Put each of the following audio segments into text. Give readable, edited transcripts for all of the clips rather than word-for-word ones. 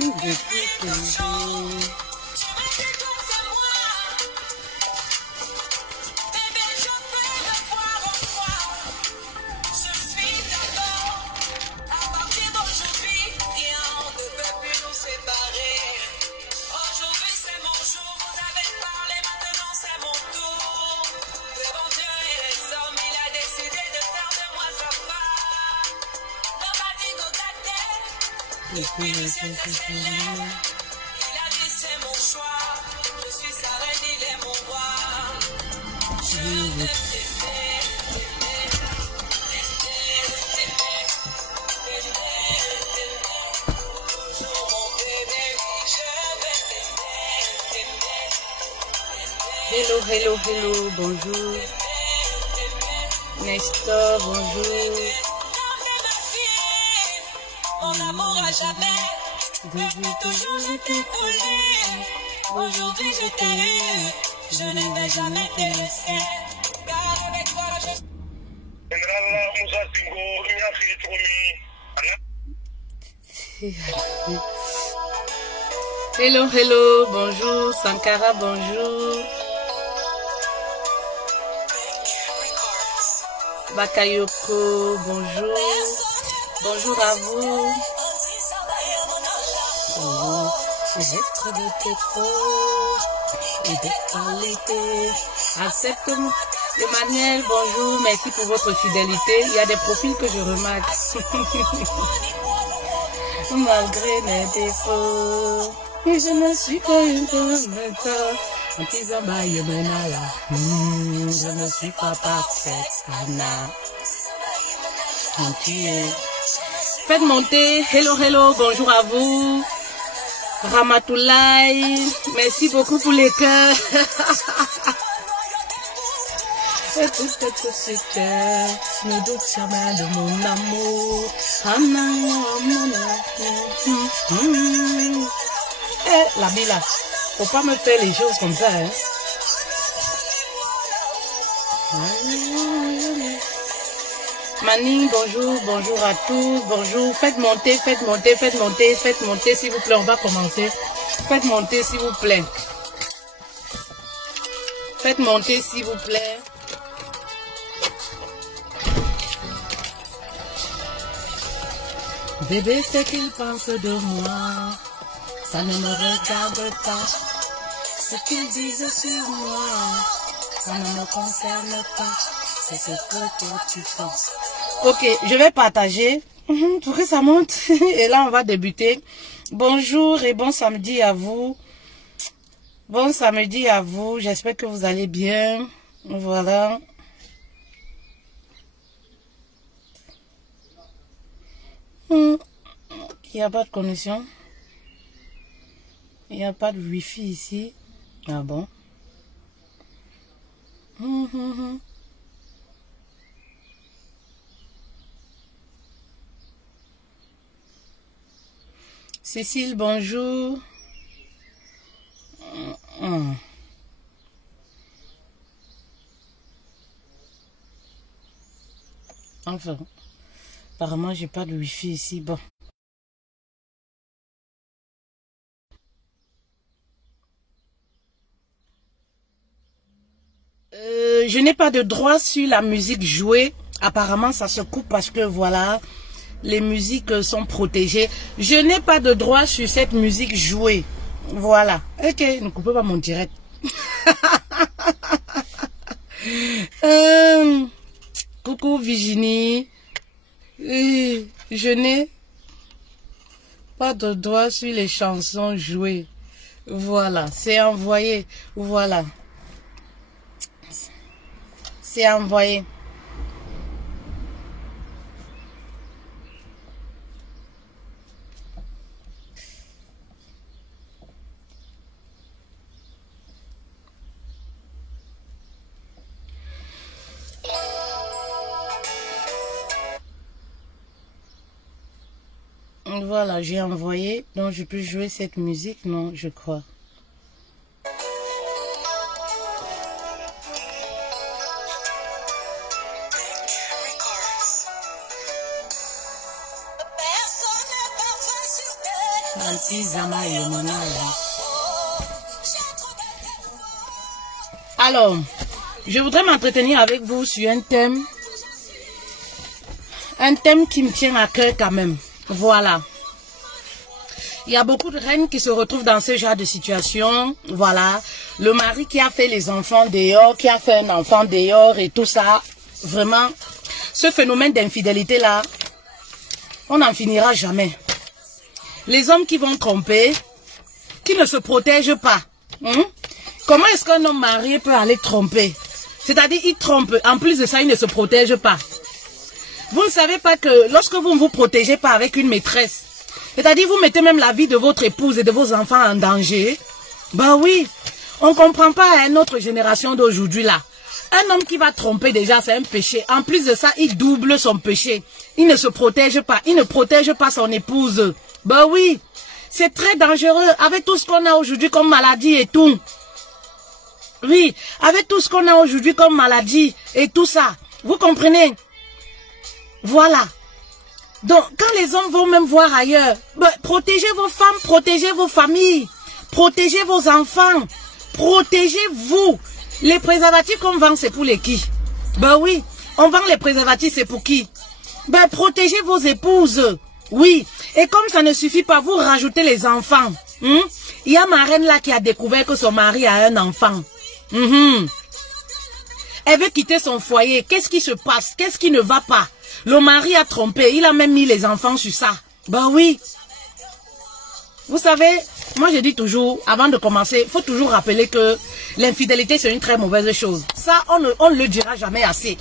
depuis toujours. Il a dit c'est mon choix, je suis sa reine, il est mon roi. Je vais Hello, hello, hello, bonjour. Nestor, bonjour. mon amour à jamais. Depuis toujours je t'ai cru. Aujourd'hui je t'ai eu, je ne vais jamais te laisser. Car avec toi la chose. Hello, hello, bonjour. Sankara, bonjour. Bakayoko, bonjour. Bonjour à vous. Oh, être de tes proches et de qualité. Accepte-moi. Emmanuel, bonjour. Merci pour votre fidélité. Il y a des profils que je remarque. Malgré mes défauts, et je ne suis pas une bonne méthode. Je ne suis pas parfaite, Anna. Faites monter. Hello, hello, bonjour à vous. Ramatoulaye, merci beaucoup pour les cœurs. Et tout ce cœur ne doute jamais de mon amour. Eh, la Bila, faut pas me faire les choses comme ça, hein. Mani, bonjour, bonjour à tous, bonjour. Faites monter, faites monter, faites monter, faites monter, s'il vous plaît, on va commencer. Faites monter, s'il vous plaît. Faites monter, s'il vous plaît. Bébé, ce qu'il pense de moi, ça ne me regarde pas. Ce qu'ils disent sur moi, ça ne me concerne pas. C'est ce que toi tu penses. Ok, je vais partager pour que ça monte. Et là, on va débuter. Bonjour et bon samedi à vous. Bon samedi à vous. J'espère que vous allez bien. Voilà. Il n'y a pas de connexion. Il n'y a pas de wifi ici. Ah bon? Cécile, bonjour. Enfin, apparemment, j'ai pas de wifi ici. Bon. Je n'ai pas de droit sur la musique jouée. Apparemment, ça se coupe parce que voilà, les musiques sont protégées. Je n'ai pas de droit sur cette musique jouée. Voilà. Ok, ne coupez pas mon direct. Coucou Virginie. Je n'ai pas de droit sur les chansons jouées. Voilà, c'est envoyé. Voilà. C'est envoyé. Voilà, j'ai envoyé. Donc, je peux jouer cette musique? Non, je crois. Alors, je voudrais m'entretenir avec vous sur un thème qui me tient à cœur quand même. Voilà. Il y a beaucoup de reines qui se retrouvent dans ce genre de situation. Voilà. Le mari qui a fait les enfants dehors, qui a fait un enfant dehors et tout ça. Vraiment, ce phénomène d'infidélité là, on n'en finira jamais. Les hommes qui vont tromper, qui ne se protègent pas. Comment est-ce qu'un homme marié peut aller tromper? C'est-à-dire, il trompe. En plus de ça, il ne se protège pas. Vous ne savez pas que lorsque vous ne vous protégez pas avec une maîtresse, c'est-à-dire, vous mettez même la vie de votre épouse et de vos enfants en danger. Ben oui, on ne comprend pas à notre génération d'aujourd'hui là. Un homme qui va tromper déjà, c'est un péché. En plus de ça, il double son péché. Il ne se protège pas. Il ne protège pas son épouse. Ben oui, c'est très dangereux avec tout ce qu'on a aujourd'hui comme maladie et tout. Oui, avec tout ce qu'on a aujourd'hui comme maladie et tout ça. Vous comprenez? Voilà. Donc, quand les hommes vont même voir ailleurs, ben, protégez vos femmes, protégez vos familles, protégez vos enfants, protégez-vous. Les préservatifs qu'on vend, c'est pour les qui? Ben oui, on vend les préservatifs, c'est pour qui? Ben, protégez vos épouses. Oui, et comme ça ne suffit pas, vous rajoutez les enfants. Il y a ma reine là qui a découvert que son mari a un enfant. Elle veut quitter son foyer. Qu'est-ce qui se passe? Qu'est-ce qui ne va pas? Le mari a trompé. Il a même mis les enfants sur ça. Ben oui. Vous savez, moi je dis toujours, avant de commencer, il faut toujours rappeler que l'infidélité c'est une très mauvaise chose. Ça, on ne le dira jamais assez.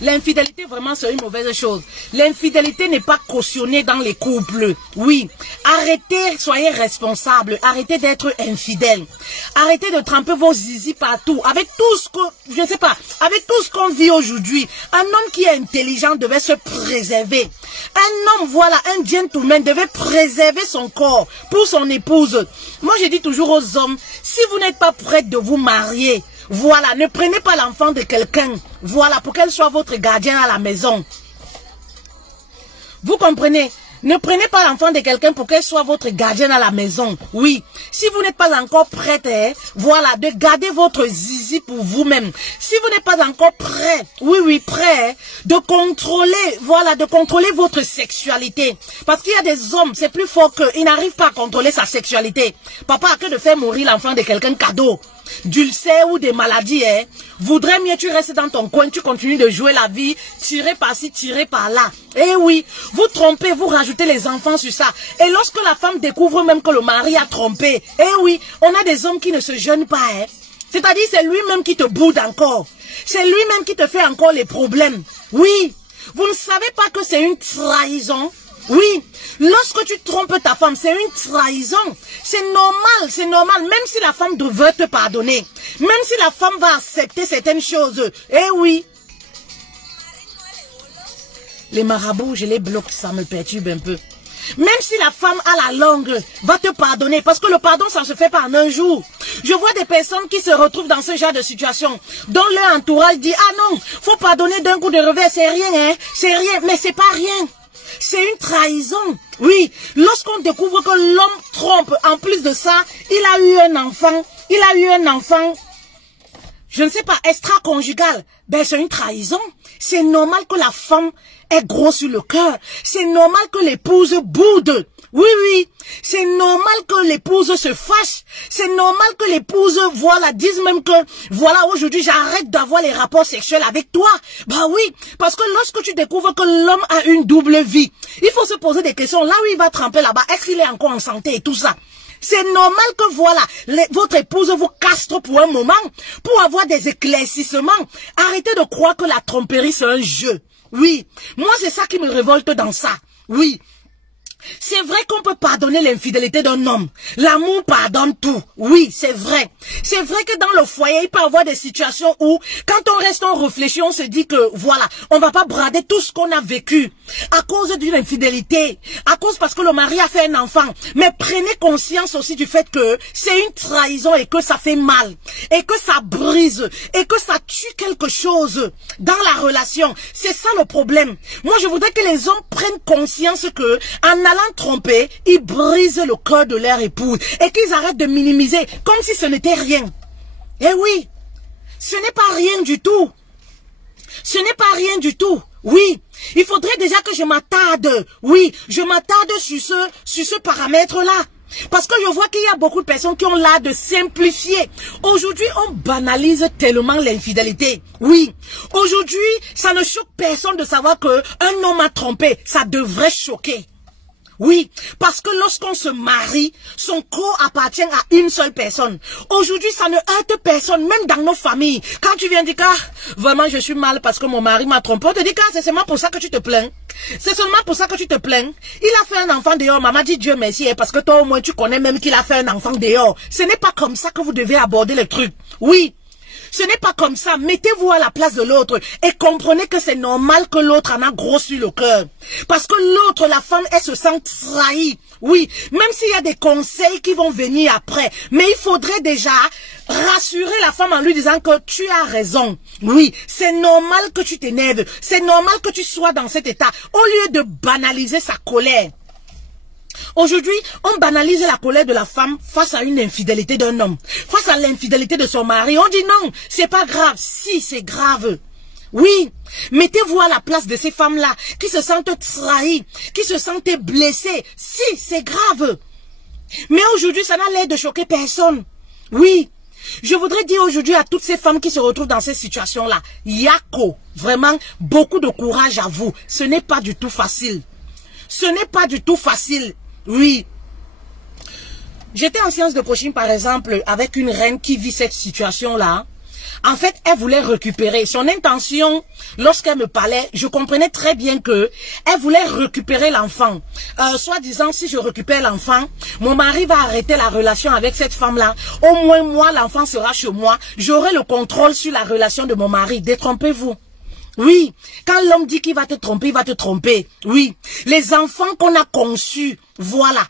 L'infidélité, vraiment, c'est une mauvaise chose. L'infidélité n'est pas cautionnée dans les couples. Oui. Arrêtez, soyez responsables. Arrêtez d'être infidèles. Arrêtez de tremper vos zizi partout. Avec tout ce que, je ne sais pas, avec tout ce qu'on vit aujourd'hui, un homme qui est intelligent devait se préserver. Un homme, voilà, un gentleman devait préserver son corps pour son épouse. Moi, je dis toujours aux hommes, si vous n'êtes pas prêts de vous marier, voilà, ne prenez pas l'enfant de quelqu'un. Voilà, pour qu'elle soit votre gardien à la maison. Vous comprenez? Ne prenez pas l'enfant de quelqu'un pour qu'elle soit votre gardienne à la maison. Oui. Si vous n'êtes pas encore prête, voilà, de garder votre zizi pour vous-même. Si vous n'êtes pas encore prêt, oui, prêt, de contrôler, voilà, de contrôler votre sexualité. Parce qu'il y a des hommes, c'est plus fort qu'ils n'arrivent pas à contrôler sa sexualité. Papa a que de faire mourir l'enfant de quelqu'un cadeau. D'ulcère ou des maladies, voudrait mieux tu restes dans ton coin, tu continues de jouer la vie, tirer par-ci, tirer par-là. Eh oui, vous trompez, vous rajoutez les enfants sur ça. Et lorsque la femme découvre même que le mari a trompé, eh oui, on a des hommes qui ne se gênent pas, C'est-à-dire, c'est lui-même qui te boude encore. C'est lui-même qui te fait encore les problèmes. Oui, vous ne savez pas que c'est une trahison? Oui, lorsque tu trompes ta femme, c'est une trahison. C'est normal, même si la femme veut te pardonner, même si la femme va accepter certaines choses. Eh oui. Les marabouts, je les bloque, ça me perturbe un peu. Même si la femme à la langue va te pardonner, parce que le pardon, ça ne se fait pas en un jour. Je vois des personnes qui se retrouvent dans ce genre de situation, dont leur entourage dit, ah non, faut pardonner d'un coup de revers, c'est rien, c'est rien, mais c'est pas rien. C'est une trahison. Oui, lorsqu'on découvre que l'homme trompe, en plus de ça, il a eu un enfant, je ne sais pas, extra-conjugal, ben c'est une trahison. C'est normal que la femme ait gros sur le cœur. C'est normal que l'épouse boude. Oui, c'est normal que l'épouse se fâche. C'est normal que l'épouse, voilà, dise même que, voilà, aujourd'hui, j'arrête d'avoir les rapports sexuels avec toi. Bah oui, parce que lorsque tu découvres que l'homme a une double vie, il faut se poser des questions. Là où il va tremper là-bas, est-ce qu'il est encore en santé et tout ça? C'est normal que, voilà, votre épouse vous castre pour un moment, pour avoir des éclaircissements. Arrêtez de croire que la tromperie, c'est un jeu. Oui, moi, c'est ça qui me révolte dans ça. Oui. C'est vrai qu'on peut pardonner l'infidélité d'un homme. L'amour pardonne tout. Oui, c'est vrai. C'est vrai que dans le foyer, il peut y avoir des situations où, quand on reste, on réfléchit, on se dit que, voilà, on va pas brader tout ce qu'on a vécu à cause d'une infidélité, à cause parce que le mari a fait un enfant. Mais prenez conscience aussi du fait que c'est une trahison et que ça fait mal, et que ça brise, et que ça tue quelque chose dans la relation. C'est ça le problème. Moi, je voudrais que les hommes prennent conscience que, en allant tromper, ils brisent le cœur de leur épouse et qu'ils arrêtent de minimiser comme si ce n'était rien. Eh oui, ce n'est pas rien du tout. Ce n'est pas rien du tout. Oui, il faudrait déjà que je m'attarde. Oui, je m'attarde sur ce paramètre-là. Parce que je vois qu'il y a beaucoup de personnes qui ont l'art de simplifier. Aujourd'hui, on banalise tellement l'infidélité. Oui, aujourd'hui, ça ne choque personne de savoir qu'un homme a trompé. Ça devrait choquer. Oui, parce que lorsqu'on se marie, son corps appartient à une seule personne. Aujourd'hui, ça ne heurte personne, même dans nos familles. Quand tu viens dire que vraiment je suis mal parce que mon mari m'a trompé, on te dit que c'est seulement pour ça que tu te plains. C'est seulement pour ça que tu te plains. Il a fait un enfant dehors, maman dit Dieu merci, parce que toi au moins tu connais même qu'il a fait un enfant dehors. Ce n'est pas comme ça que vous devez aborder le truc. Oui. Ce n'est pas comme ça. Mettez-vous à la place de l'autre et comprenez que c'est normal que l'autre en a gros sur le cœur. Parce que l'autre, la femme, elle se sent trahie. Oui, même s'il y a des conseils qui vont venir après. Mais il faudrait déjà rassurer la femme en lui disant que tu as raison. Oui, c'est normal que tu t'énerves. C'est normal que tu sois dans cet état. Au lieu de banaliser sa colère. Aujourd'hui, on banalise la colère de la femme face à une infidélité d'un homme. Face à l'infidélité de son mari, on dit non, c'est pas grave. Si, c'est grave. Oui, mettez-vous à la place de ces femmes-là qui se sentent trahies, qui se sentent blessées. Si, c'est grave. Mais aujourd'hui, ça n'a l'air de choquer personne. Oui, je voudrais dire aujourd'hui à toutes ces femmes qui se retrouvent dans ces situations-là, Yako, vraiment, beaucoup de courage à vous. Ce n'est pas du tout facile. Ce n'est pas du tout facile. Oui. J'étais en séance de coaching, par exemple, avec une reine qui vit cette situation-là. En fait, elle voulait récupérer. Son intention, lorsqu'elle me parlait, je comprenais très bien que elle voulait récupérer l'enfant. Soit disant, si je récupère l'enfant, mon mari va arrêter la relation avec cette femme-là. Au moins, moi, l'enfant sera chez moi. J'aurai le contrôle sur la relation de mon mari. Détrompez-vous. Oui, quand l'homme dit qu'il va te tromper, il va te tromper. Oui, les enfants qu'on a conçus, voilà,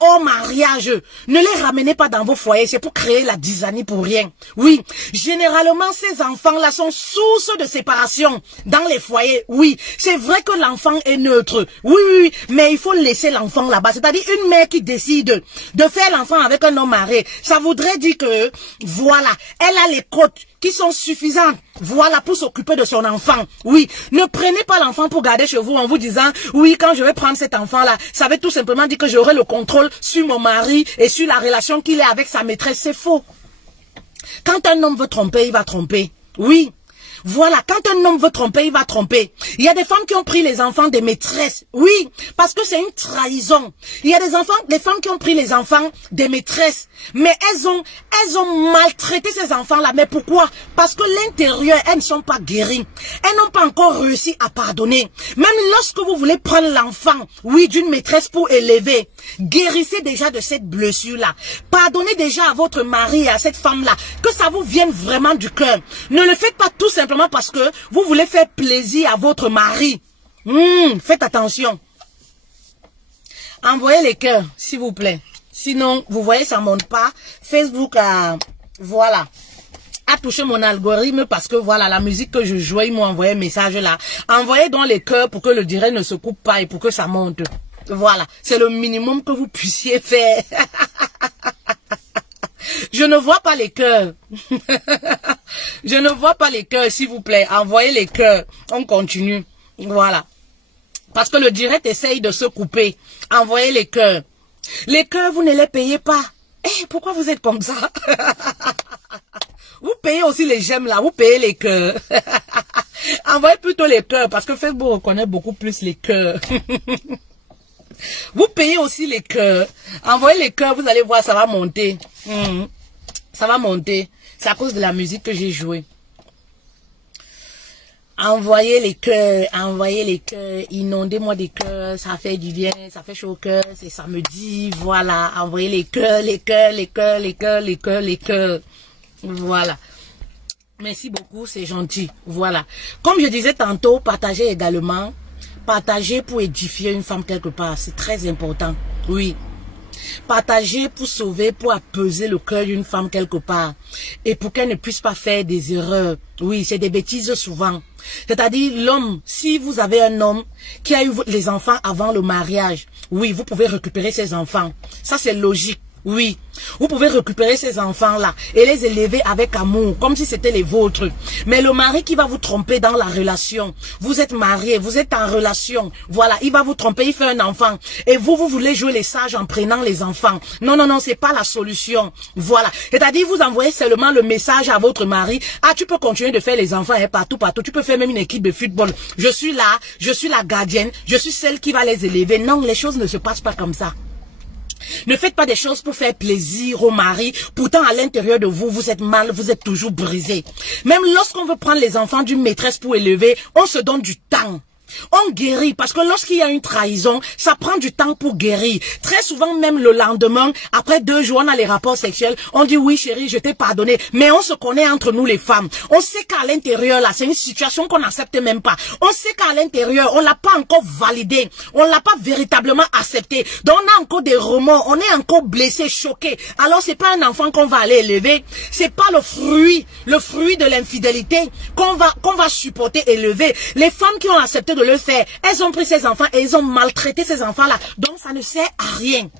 au mariage, ne les ramenez pas dans vos foyers, c'est pour créer la dizaine pour rien. Oui, généralement, ces enfants-là sont source de séparation dans les foyers. Oui, c'est vrai que l'enfant est neutre. Oui, mais il faut laisser l'enfant là-bas. C'est-à-dire une mère qui décide de faire l'enfant avec un homme marié. Ça voudrait dire que, voilà, elle a les côtes qui sont suffisantes, voilà, pour s'occuper de son enfant. Oui, ne prenez pas l'enfant pour garder chez vous en vous disant, oui, quand je vais prendre cet enfant-là, ça veut tout simplement dire que j'aurai le contrôle sur mon mari et sur la relation qu'il a avec sa maîtresse. C'est faux. Quand un homme veut tromper, il va tromper. Oui. Voilà, quand un homme veut tromper, il va tromper. Il y a des femmes qui ont pris les enfants des maîtresses. Oui, parce que c'est une trahison. Il y a des femmes qui ont pris les enfants des maîtresses. Mais elles ont maltraité ces enfants-là. Mais pourquoi? Parce que l'intérieur, elles ne sont pas guéries. Elles n'ont pas encore réussi à pardonner. Même lorsque vous voulez prendre l'enfant, oui, d'une maîtresse pour élever, guérissez déjà de cette blessure-là. Pardonnez déjà à votre mari et à cette femme-là. Que ça vous vienne vraiment du cœur. Ne le faites pas tout simplement parce que vous voulez faire plaisir à votre mari. Faites attention. Envoyez les cœurs, s'il vous plaît. Sinon, vous voyez, ça ne monte pas. Facebook a touché mon algorithme parce que voilà, la musique que je jouais, ils m'ont envoyé un message là. Envoyez donc les cœurs pour que le direct ne se coupe pas et pour que ça monte. Voilà, c'est le minimum que vous puissiez faire. Je ne vois pas les cœurs. Je ne vois pas les cœurs, s'il vous plaît. Envoyez les cœurs. On continue. Voilà. Parce que le direct essaye de se couper. Envoyez les cœurs. Les cœurs, vous ne les payez pas. Pourquoi vous êtes comme ça? Vous payez aussi les j'aime là. Vous payez les cœurs. Envoyez plutôt les cœurs parce que Facebook reconnaît beaucoup plus les cœurs. Vous payez aussi les cœurs. Envoyez les cœurs, vous allez voir, ça va monter. Ça va monter. C'est à cause de la musique que j'ai jouée. Envoyez les cœurs, inondez-moi des cœurs, ça fait du bien, ça fait chaud au cœur, c'est samedi, voilà. Envoyez les cœurs, les cœurs, les cœurs, les cœurs, les cœurs, les cœurs. Voilà. Merci beaucoup, c'est gentil. Voilà. Comme je disais tantôt, partagez également. Partagez pour édifier une femme quelque part. C'est très important. Oui. Partager pour sauver, pour apaiser le cœur d'une femme quelque part. Et pour qu'elle ne puisse pas faire des erreurs. Oui, c'est des bêtises souvent. C'est-à-dire l'homme, si vous avez un homme qui a eu les enfants avant le mariage, oui, vous pouvez récupérer ses enfants. Ça, c'est logique. Oui, vous pouvez récupérer ces enfants-là et les élever avec amour, comme si c'était les vôtres. Mais le mari qui va vous tromper dans la relation, vous êtes mariés, vous êtes en relation, voilà, il va vous tromper, il fait un enfant. Et vous voulez jouer les sages en prenant les enfants. Non, non, non, c'est pas la solution. Voilà, c'est-à-dire vous envoyez seulement le message à votre mari. Ah, tu peux continuer de faire les enfants partout, partout. Tu peux faire même une équipe de football. Je suis là, je suis la gardienne, je suis celle qui va les élever. Non, les choses ne se passent pas comme ça. Ne faites pas des choses pour faire plaisir au mari. Pourtant, à l'intérieur de vous, vous êtes mal, vous êtes toujours brisé. Même lorsqu'on veut prendre les enfants d'une maîtresse pour élever, on se donne du temps. On guérit parce que lorsqu'il y a une trahison, ça prend du temps pour guérir. Très souvent, même le lendemain, après 2 jours, on a les rapports sexuels. On dit oui chérie, je t'ai pardonné. Mais on se connaît entre nous les femmes. On sait qu'à l'intérieur, là, c'est une situation qu'on n'accepte même pas. On sait qu'à l'intérieur, on l'a pas encore validé. On l'a pas véritablement accepté. Donc on a encore des remords. On est encore blessé, choqué. Alors c'est pas un enfant qu'on va aller élever. C'est pas le fruit de l'infidélité qu'on va supporter, élever. Les femmes qui ont accepté de le faire, elles ont pris ces enfants et ils ont maltraité ces enfants-là. Donc ça ne sert à rien.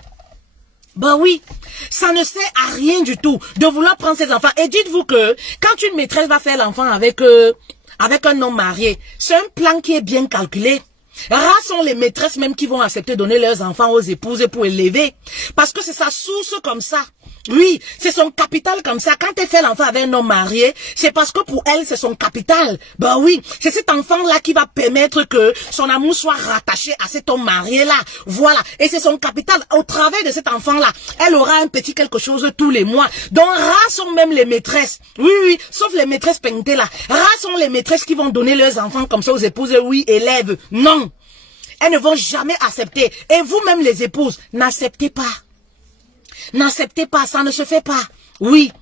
Ben oui, ça ne sert à rien du tout de vouloir prendre ces enfants. Et dites-vous que quand une maîtresse va faire l'enfant avec un homme marié, c'est un plan qui est bien calculé. Rares sont les maîtresses même qui vont accepter de donner leurs enfants aux épouses pour élever. Parce que c'est sa source comme ça. Oui, c'est son capital comme ça. Quand elle fait l'enfant avec un homme marié, c'est parce que pour elle, c'est son capital. Ben oui, c'est cet enfant-là qui va permettre que son amour soit rattaché à cet homme marié-là. Voilà. Et c'est son capital. Au travers de cet enfant-là, elle aura un petit quelque chose tous les mois. Donc, rares sont même les maîtresses. Oui, oui, sauf les maîtresses pentées là. Rares sont les maîtresses qui vont donner leurs enfants comme ça aux épouses. Oui, élèves. Non. Elles ne vont jamais accepter. Et vous-même les épouses, n'acceptez pas. N'acceptez pas, ça ne se fait pas. Oui,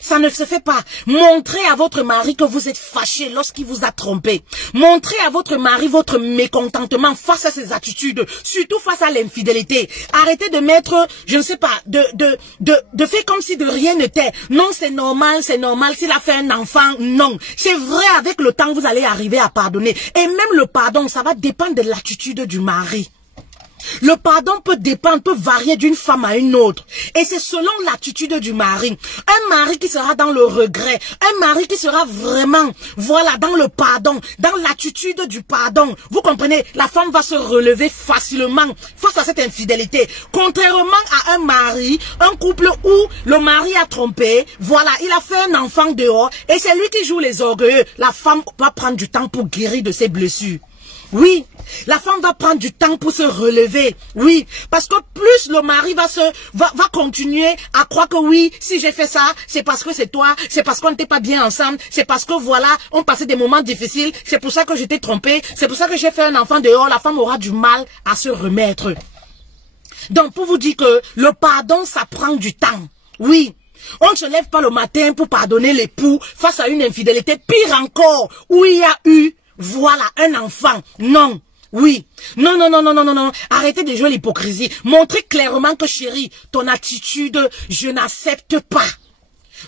ça ne se fait pas. Montrez à votre mari que vous êtes fâché lorsqu'il vous a trompé. Montrez à votre mari votre mécontentement face à ses attitudes, surtout face à l'infidélité. Arrêtez de mettre, je ne sais pas, de faire comme si de rien n'était. Non, c'est normal, s'il a fait un enfant, non. C'est vrai, avec le temps, vous allez arriver à pardonner. Et même le pardon, ça va dépendre de l'attitude du mari. Le pardon peut varier d'une femme à une autre. Et c'est selon l'attitude du mari. Un mari qui sera dans le regret. Un mari qui sera vraiment, voilà, dans le pardon. Dans l'attitude du pardon. Vous comprenez? La femme va se relever facilement face à cette infidélité. Contrairement à un mari, un couple où le mari a trompé. Voilà, il a fait un enfant dehors. Et c'est lui qui joue les orgueilleux. La femme va prendre du temps pour guérir de ses blessures. Oui, la femme va prendre du temps pour se relever. Oui, parce que plus le mari va continuer à croire que oui, si j'ai fait ça, c'est parce que c'est toi, c'est parce qu'on n'était pas bien ensemble, c'est parce que voilà, on passait des moments difficiles, c'est pour ça que je t'ai trompé, c'est pour ça que j'ai fait un enfant dehors, la femme aura du mal à se remettre. Donc pour vous dire que le pardon, ça prend du temps. Oui. On ne se lève pas le matin pour pardonner l'époux face à une infidélité, pire encore, où il y a eu voilà, un enfant. Non. Oui. Non, non, non, non, non, non, non. Arrêtez de jouer l'hypocrisie. Montrez clairement que chérie, ton attitude, je n'accepte pas.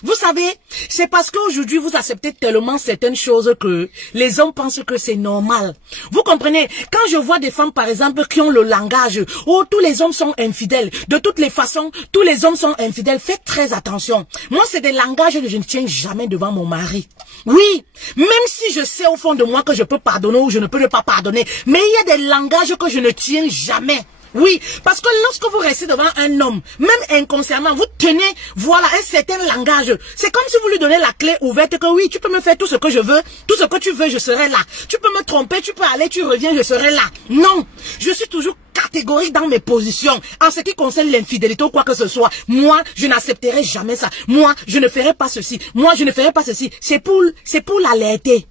Vous savez, c'est parce qu'aujourd'hui, vous acceptez tellement certaines choses que les hommes pensent que c'est normal. Vous comprenez? Quand je vois des femmes, par exemple, qui ont le langage, oh, tous les hommes sont infidèles. De toutes les façons, tous les hommes sont infidèles. Faites très attention. Moi, c'est des langages que je ne tiens jamais devant mon mari. Oui, même si je sais au fond de moi que je peux pardonner ou je ne peux pas pardonner, mais il y a des langages que je ne tiens jamais. Oui, parce que lorsque vous restez devant un homme, même inconsciemment, vous tenez, voilà, un certain langage. C'est comme si vous lui donnez la clé ouverte que oui, tu peux me faire tout ce que je veux, tout ce que tu veux, je serai là. Tu peux me tromper, tu peux aller, tu reviens, je serai là. Non, je suis toujours catégorique dans mes positions. En ce qui concerne l'infidélité ou quoi que ce soit, moi, je n'accepterai jamais ça. Moi, je ne ferai pas ceci. Moi, je ne ferai pas ceci. C'est pour l'alerter.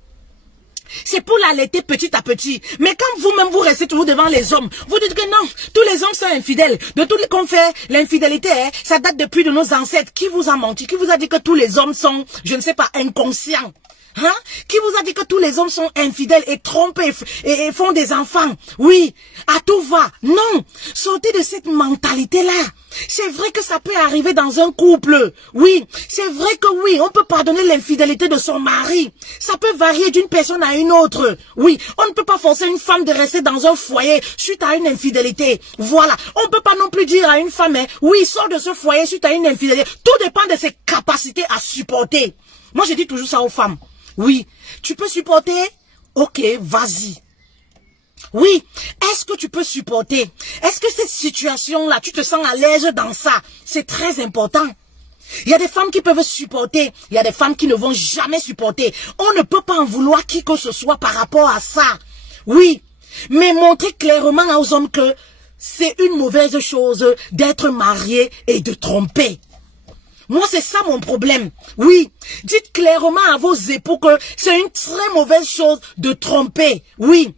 C'est pour l'allaiter petit à petit. Mais quand vous-même vous restez toujours devant les hommes, vous dites que non, tous les hommes sont infidèles. De tous les qu'on fait, l'infidélité, ça date depuis de nos ancêtres. Qui vous a menti? Qui vous a dit que tous les hommes sont, je ne sais pas, inconscients? Hein? Qui vous a dit que tous les hommes sont infidèles et trompés et font des enfants? Oui, à tout va. Non, sortez de cette mentalité-là. C'est vrai que ça peut arriver dans un couple. Oui, c'est vrai que oui, on peut pardonner l'infidélité de son mari. Ça peut varier d'une personne à une autre. Oui, on ne peut pas forcer une femme de rester dans un foyer suite à une infidélité. Voilà, on ne peut pas non plus dire à une femme, hein, oui, sors de ce foyer suite à une infidélité. Tout dépend de ses capacités à supporter. Moi, je dis toujours ça aux femmes. Oui, tu peux supporter? Ok, vas-y. Oui, est-ce que tu peux supporter? Est-ce que cette situation-là, tu te sens à l'aise dans ça? C'est très important. Il y a des femmes qui peuvent supporter, il y a des femmes qui ne vont jamais supporter. On ne peut pas en vouloir qui que ce soit par rapport à ça. Oui, mais montrer clairement aux hommes que c'est une mauvaise chose d'être marié et de tromper. Moi, c'est ça mon problème. Oui, dites clairement à vos époux que c'est une très mauvaise chose de tromper. Oui.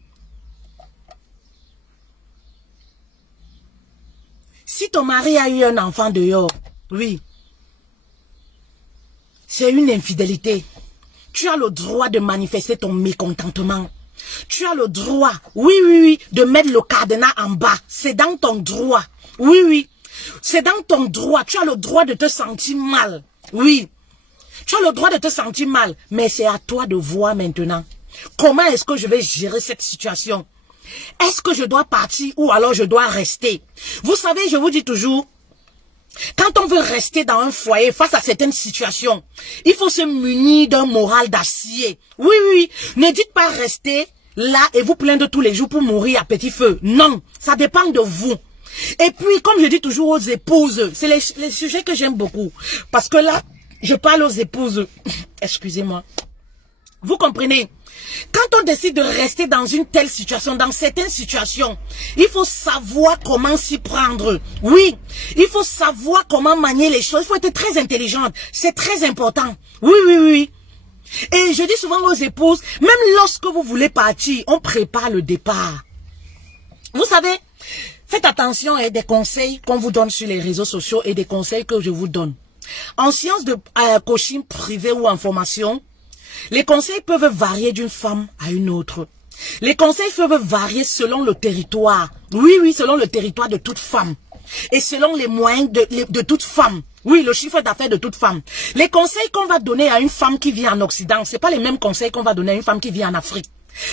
Si ton mari a eu un enfant dehors, oui, c'est une infidélité. Tu as le droit de manifester ton mécontentement. Tu as le droit, oui, de mettre le cadenas en bas. C'est dans ton droit. Oui, oui. C'est dans ton droit. Tu as le droit de te sentir mal. Oui. Tu as le droit de te sentir mal. Mais c'est à toi de voir maintenant. Comment est-ce que je vais gérer cette situation? Est-ce que je dois partir ou alors je dois rester? Vous savez, je vous dis toujours, quand on veut rester dans un foyer face à certaines situations, il faut se munir d'un moral d'acier. Oui, oui. Ne dites pas rester là et vous plaindre tous les jours pour mourir à petit feu. Non, ça dépend de vous. Et puis, comme je dis toujours aux épouses, c'est les sujets que j'aime beaucoup. Parce que là, je parle aux épouses. Excusez-moi. Vous comprenez? Quand on décide de rester dans une telle situation, dans certaines situations, il faut savoir comment s'y prendre. Oui, il faut savoir comment manier les choses. Il faut être très intelligente. C'est très important. Oui, oui, oui. Et je dis souvent aux épouses, même lorsque vous voulez partir, on prépare le départ. Vous savez, faites attention à des conseils qu'on vous donne sur les réseaux sociaux et des conseils que je vous donne. En sciences de coaching privé ou en formation, les conseils peuvent varier d'une femme à une autre. Les conseils peuvent varier selon le territoire. Oui, oui, selon le territoire de toute femme. Et selon les moyens de toute femme. Oui, le chiffre d'affaires de toute femme. Les conseils qu'on va donner à une femme qui vit en Occident, c'est pas les mêmes conseils qu'on va donner à une femme qui vit en Afrique.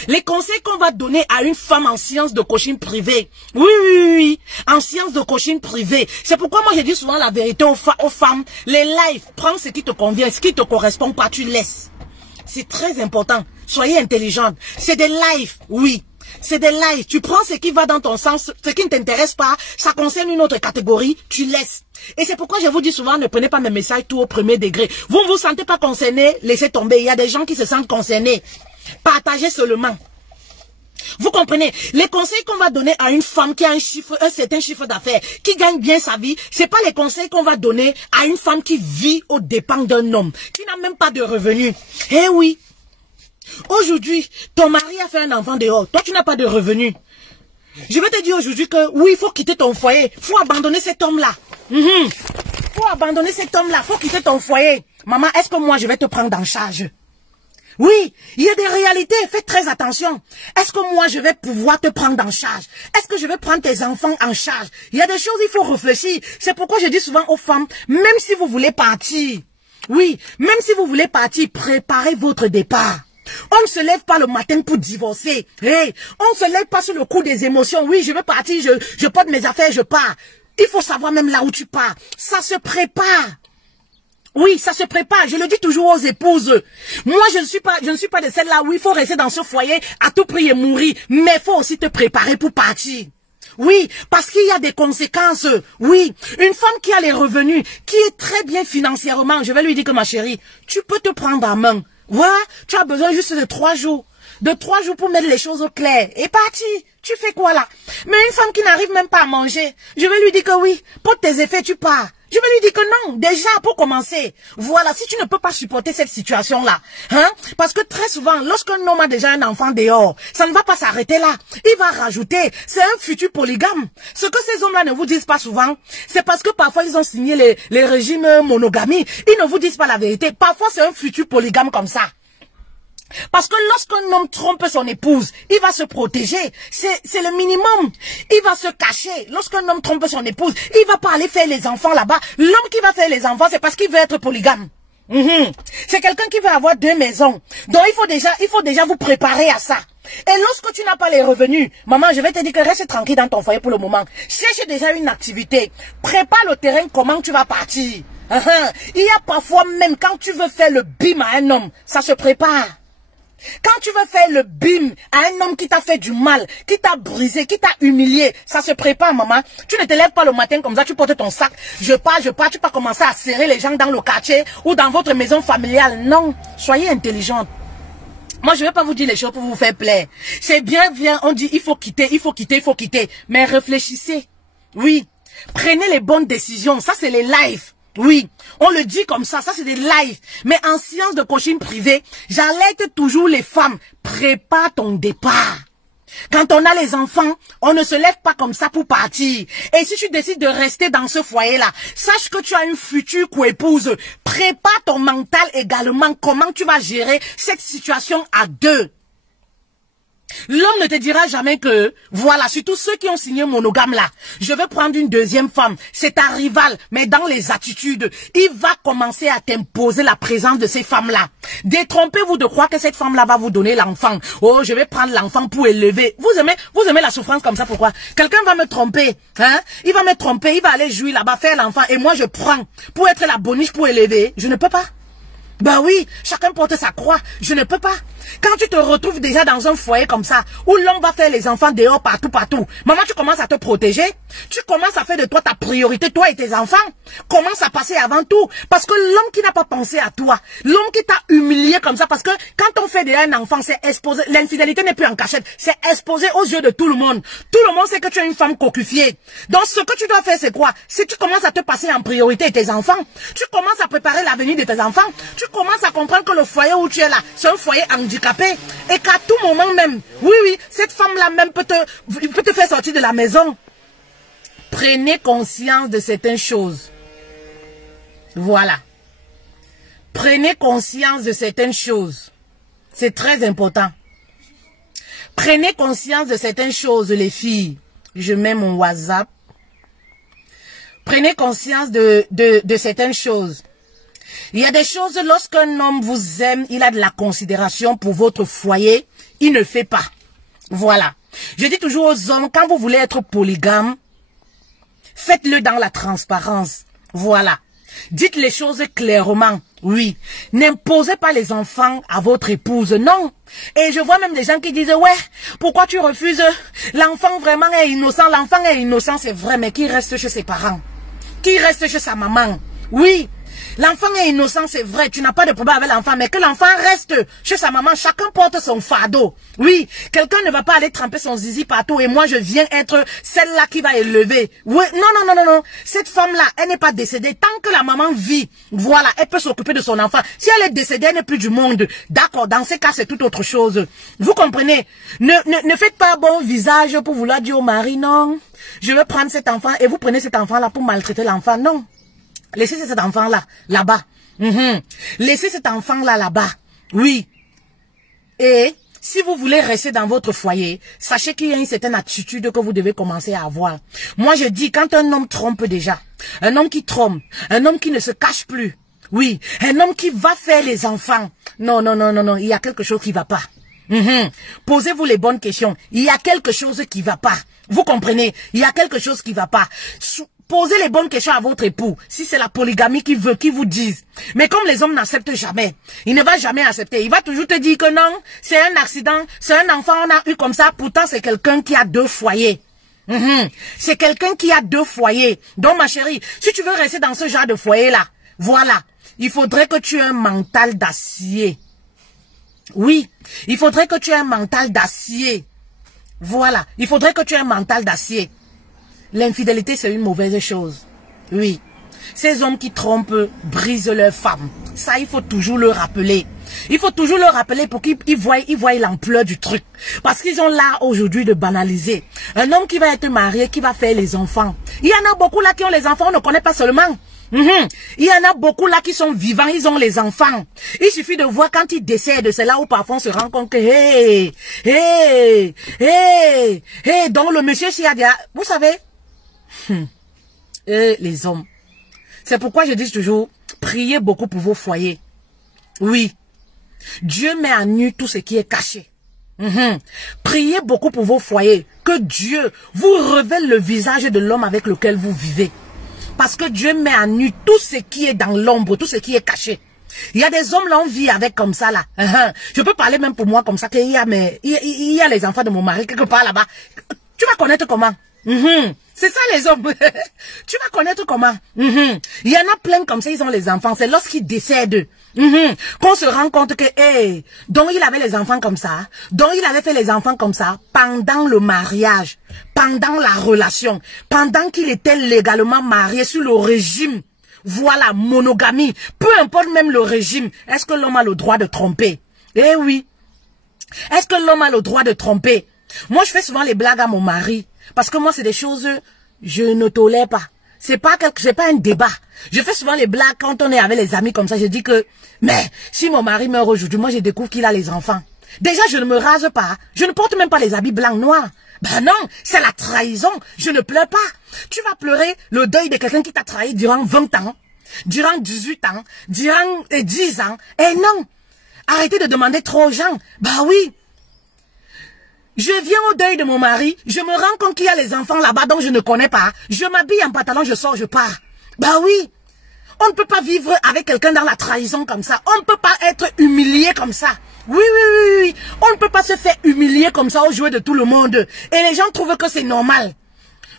Les conseils qu'on va donner à une femme en sciences de coaching privé. Oui, oui, oui, en sciences de coaching privé. C'est pourquoi moi je dis souvent la vérité aux femmes. Les lives, prends ce qui te convient, ce qui te correspond pas, tu laisses. C'est très important. Soyez intelligente. C'est des lives, oui. C'est des lives. Tu prends ce qui va dans ton sens, ce qui ne t'intéresse pas, ça concerne une autre catégorie, tu laisses. Et c'est pourquoi je vous dis souvent, ne prenez pas mes messages tout au premier degré. Vous ne vous sentez pas concerné, laissez tomber. Il y a des gens qui se sentent concernés. Partagez seulement. Vous comprenez? Les conseils qu'on va donner à une femme qui a un certain chiffre d'affaires, qui gagne bien sa vie, c'est pas les conseils qu'on va donner à une femme qui vit aux dépens d'un homme, qui n'a même pas de revenus. Eh oui. Aujourd'hui, ton mari a fait un enfant dehors. Toi, tu n'as pas de revenus. Je vais te dire aujourd'hui que oui, il faut quitter ton foyer. Il faut abandonner cet homme-là. Faut abandonner cet homme-là. Faut quitter ton foyer. Maman, est-ce que moi, je vais te prendre en charge? Oui, il y a des réalités, faites très attention. Est-ce que moi je vais pouvoir te prendre en charge? Est-ce que je vais prendre tes enfants en charge? Il y a des choses, il faut réfléchir. C'est pourquoi je dis souvent aux femmes, même si vous voulez partir, oui, même si vous voulez partir, préparez votre départ. On ne se lève pas le matin pour divorcer. Hey, on ne se lève pas sur le coup des émotions. Oui, je veux partir, je porte mes affaires, je pars. Il faut savoir même là où tu pars. Ça se prépare. Oui, ça se prépare. Je le dis toujours aux épouses. Moi, je ne suis pas de celle-là où il faut rester dans ce foyer à tout prix et mourir. Mais il faut aussi te préparer pour partir. Oui, parce qu'il y a des conséquences. Oui, une femme qui a les revenus, qui est très bien financièrement, je vais lui dire que ma chérie, tu peux te prendre en main. Ouais, tu as besoin juste de 3 jours. De 3 jours pour mettre les choses au clair. Et parti. Tu fais quoi là? Mais une femme qui n'arrive même pas à manger, je vais lui dire que oui, pour tes effets, tu pars. Je vais lui dire que non, déjà, pour commencer. Voilà, si tu ne peux pas supporter cette situation-là, hein, parce que très souvent, lorsqu'un homme a déjà un enfant dehors, ça ne va pas s'arrêter là. Il va rajouter, c'est un futur polygame. Ce que ces hommes-là ne vous disent pas souvent, c'est parce que parfois ils ont signé les régimes monogamie. Ils ne vous disent pas la vérité. Parfois, c'est un futur polygame comme ça. Parce que lorsqu'un homme trompe son épouse, il va se protéger. C'est le minimum. Il va se cacher. Lorsqu'un homme trompe son épouse, il va pas aller faire les enfants là-bas. L'homme qui va faire les enfants, c'est parce qu'il veut être polygame. C'est quelqu'un qui veut avoir 2 maisons. Donc il faut déjà vous préparer à ça. Et lorsque tu n'as pas les revenus, maman, je vais te dire que reste tranquille dans ton foyer pour le moment. Cherche déjà une activité. Prépare le terrain, comment tu vas partir. Il y a parfois même quand tu veux faire le bim à un homme, ça se prépare. Quand tu veux faire le bim à un homme qui t'a fait du mal, qui t'a brisé, qui t'a humilié, ça se prépare, maman. Tu ne te lèves pas le matin comme ça, tu portes ton sac, je pars, tu peux commencer à serrer les gens dans le quartier ou dans votre maison familiale. Non, soyez intelligente. Moi, je ne vais pas vous dire les choses pour vous faire plaire. C'est bien, on dit il faut quitter, il faut quitter, il faut quitter. Mais réfléchissez. Oui, prenez les bonnes décisions. Ça, c'est les lives. Oui, on le dit comme ça c'est des lives. Mais en séance de coaching privé, j'alerte toujours les femmes. Prépare ton départ. Quand on a les enfants, on ne se lève pas comme ça pour partir. Et si tu décides de rester dans ce foyer-là, sache que tu as une future co-épouse. Prépare ton mental également. Comment tu vas gérer cette situation à 2. L'homme ne te dira jamais que, voilà, surtout ceux qui ont signé monogame là, je veux prendre une 2e femme, c'est ta rivale, mais dans les attitudes, il va commencer à t'imposer la présence de ces femmes-là. Détrompez-vous de croire que cette femme-là va vous donner l'enfant. Oh, je vais prendre l'enfant pour élever. Vous aimez la souffrance comme ça, pourquoi? Quelqu'un va me tromper, hein? Il va me tromper, il va aller jouer là-bas, faire l'enfant, et moi je prends pour être la boniche pour élever. Je ne peux pas. Ben oui, chacun porte sa croix. Je ne peux pas. Quand tu te retrouves déjà dans un foyer comme ça, où l'homme va faire les enfants dehors partout, maman, tu commences à te protéger. Tu commences à faire de toi ta priorité, toi et tes enfants. Commence à passer avant tout. Parce que l'homme qui n'a pas pensé à toi, l'homme qui t'a humilié comme ça, parce que quand on fait déjà un enfant, c'est exposé. L'infidélité n'est plus en cachette. C'est exposé aux yeux de tout le monde. Tout le monde sait que tu es une femme cocufiée. Donc ce que tu dois faire, c'est quoi? Si tu commences à te passer en priorité tes enfants, tu commences à préparer l'avenir de tes enfants, tu commences à comprendre que le foyer où tu es là, c'est un foyer handicapé. Et qu'à tout moment même, oui, cette femme-là même peut te faire sortir de la maison. Prenez conscience de certaines choses. Voilà. Prenez conscience de certaines choses. C'est très important. Prenez conscience de certaines choses, les filles. Je mets mon WhatsApp. Prenez conscience de certaines choses. Il y a des choses, lorsqu'un homme vous aime, il a de la considération pour votre foyer, il ne fait pas. Voilà. Je dis toujours aux hommes, quand vous voulez être polygame, faites-le dans la transparence. Voilà. Dites les choses clairement. Oui. N'imposez pas les enfants à votre épouse. Non. Et je vois même des gens qui disent, ouais, pourquoi tu refuses? L'enfant vraiment est innocent. L'enfant est innocent, c'est vrai, mais qui reste chez ses parents? Qui reste chez sa maman? Oui. L'enfant est innocent, c'est vrai, tu n'as pas de problème avec l'enfant, mais que l'enfant reste chez sa maman, chacun porte son fardeau. Oui, quelqu'un ne va pas aller tremper son zizi partout et moi je viens être celle-là qui va élever. Oui, non. Cette femme-là, elle n'est pas décédée. Tant que la maman vit, voilà, elle peut s'occuper de son enfant. Si elle est décédée, elle n'est plus du monde. D'accord, dans ces cas, c'est tout autre chose. Vous comprenez? Ne faites pas bon visage pour vouloir dire au mari, non, je vais prendre cet enfant et vous prenez cet enfant-là pour maltraiter l'enfant. Non. Laissez cet enfant-là, là-bas. Laissez cet enfant-là, là-bas. Oui. Et si vous voulez rester dans votre foyer, sachez qu'il y a une certaine attitude que vous devez commencer à avoir. Moi, je dis, quand un homme trompe déjà, un homme qui trompe, un homme qui ne se cache plus, oui, un homme qui va faire les enfants, non, il y a quelque chose qui ne va pas. Posez-vous les bonnes questions. Il y a quelque chose qui ne va pas. Vous comprenez? Il y a quelque chose qui ne va pas. Posez les bonnes questions à votre époux. Si c'est la polygamie qu'il veut, qu'il vous dise. Mais comme les hommes n'acceptent jamais, il ne va jamais accepter. Il va toujours te dire que non, c'est un accident, c'est un enfant, on a eu comme ça. Pourtant, c'est quelqu'un qui a 2 foyers. C'est quelqu'un qui a 2 foyers. Donc, ma chérie, si tu veux rester dans ce genre de foyer-là, voilà, il faudrait que tu aies un mental d'acier. Oui, il faudrait que tu aies un mental d'acier. Voilà, il faudrait que tu aies un mental d'acier. L'infidélité, c'est une mauvaise chose. Oui. Ces hommes qui trompent brisent leurs femmes. Ça, il faut toujours le rappeler. Il faut toujours le rappeler pour qu'ils voient l'ampleur du truc. Parce qu'ils ont l'art aujourd'hui de banaliser. Un homme qui va être marié, qui va faire les enfants. Il y en a beaucoup là qui ont les enfants, on ne connaît pas seulement. Il y en a beaucoup là qui sont vivants, ils ont les enfants. Il suffit de voir quand ils décèdent, c'est là où parfois on se rend compte que donc le monsieur s'y a dit, vous savez, les hommes. C'est pourquoi je dis toujours, priez beaucoup pour vos foyers. Oui. Dieu met à nu tout ce qui est caché. Priez beaucoup pour vos foyers. Que Dieu vous révèle le visage de l'homme avec lequel vous vivez. Parce que Dieu met à nu tout ce qui est dans l'ombre, tout ce qui est caché. Il y a des hommes là, on vit avec comme ça là. Je peux parler même pour moi comme ça, qu'il y a les enfants de mon mari quelque part là-bas. Tu vas connaître comment? C'est ça les hommes. Tu vas connaître comment? Il y en a plein comme ça, ils ont les enfants. C'est lorsqu'ils décèdent qu'on se rend compte que, donc il avait les enfants comme ça, donc il avait fait les enfants comme ça pendant le mariage, pendant la relation, pendant qu'il était légalement marié sur le régime. Voilà, monogamie. Peu importe même le régime. Est-ce que l'homme a le droit de tromper? Eh oui. Est-ce que l'homme a le droit de tromper? Moi, je fais souvent les blagues à mon mari. Parce que moi, c'est des choses, je ne tolère pas. C'est pas un débat. Je fais souvent les blagues quand on est avec les amis comme ça. Je dis que, mais, si mon mari meurt aujourd'hui, moi, je découvre qu'il a les enfants. Déjà, je ne me rase pas. Je ne porte même pas les habits blancs, noirs. Ben non, c'est la trahison. Je ne pleure pas. Tu vas pleurer le deuil de quelqu'un qui t'a trahi durant 20 ans, durant 18 ans, durant 10 ans. Eh non. Arrêtez de demander trop aux gens. Bah oui. Je viens au deuil de mon mari, je me rends compte qu'il y a les enfants là-bas dont je ne connais pas. Je m'habille en pantalon, je sors, je pars. Bah oui. On ne peut pas vivre avec quelqu'un dans la trahison comme ça. On ne peut pas être humilié comme ça. Oui. On ne peut pas se faire humilier comme ça au jouet de tout le monde. Et les gens trouvent que c'est normal.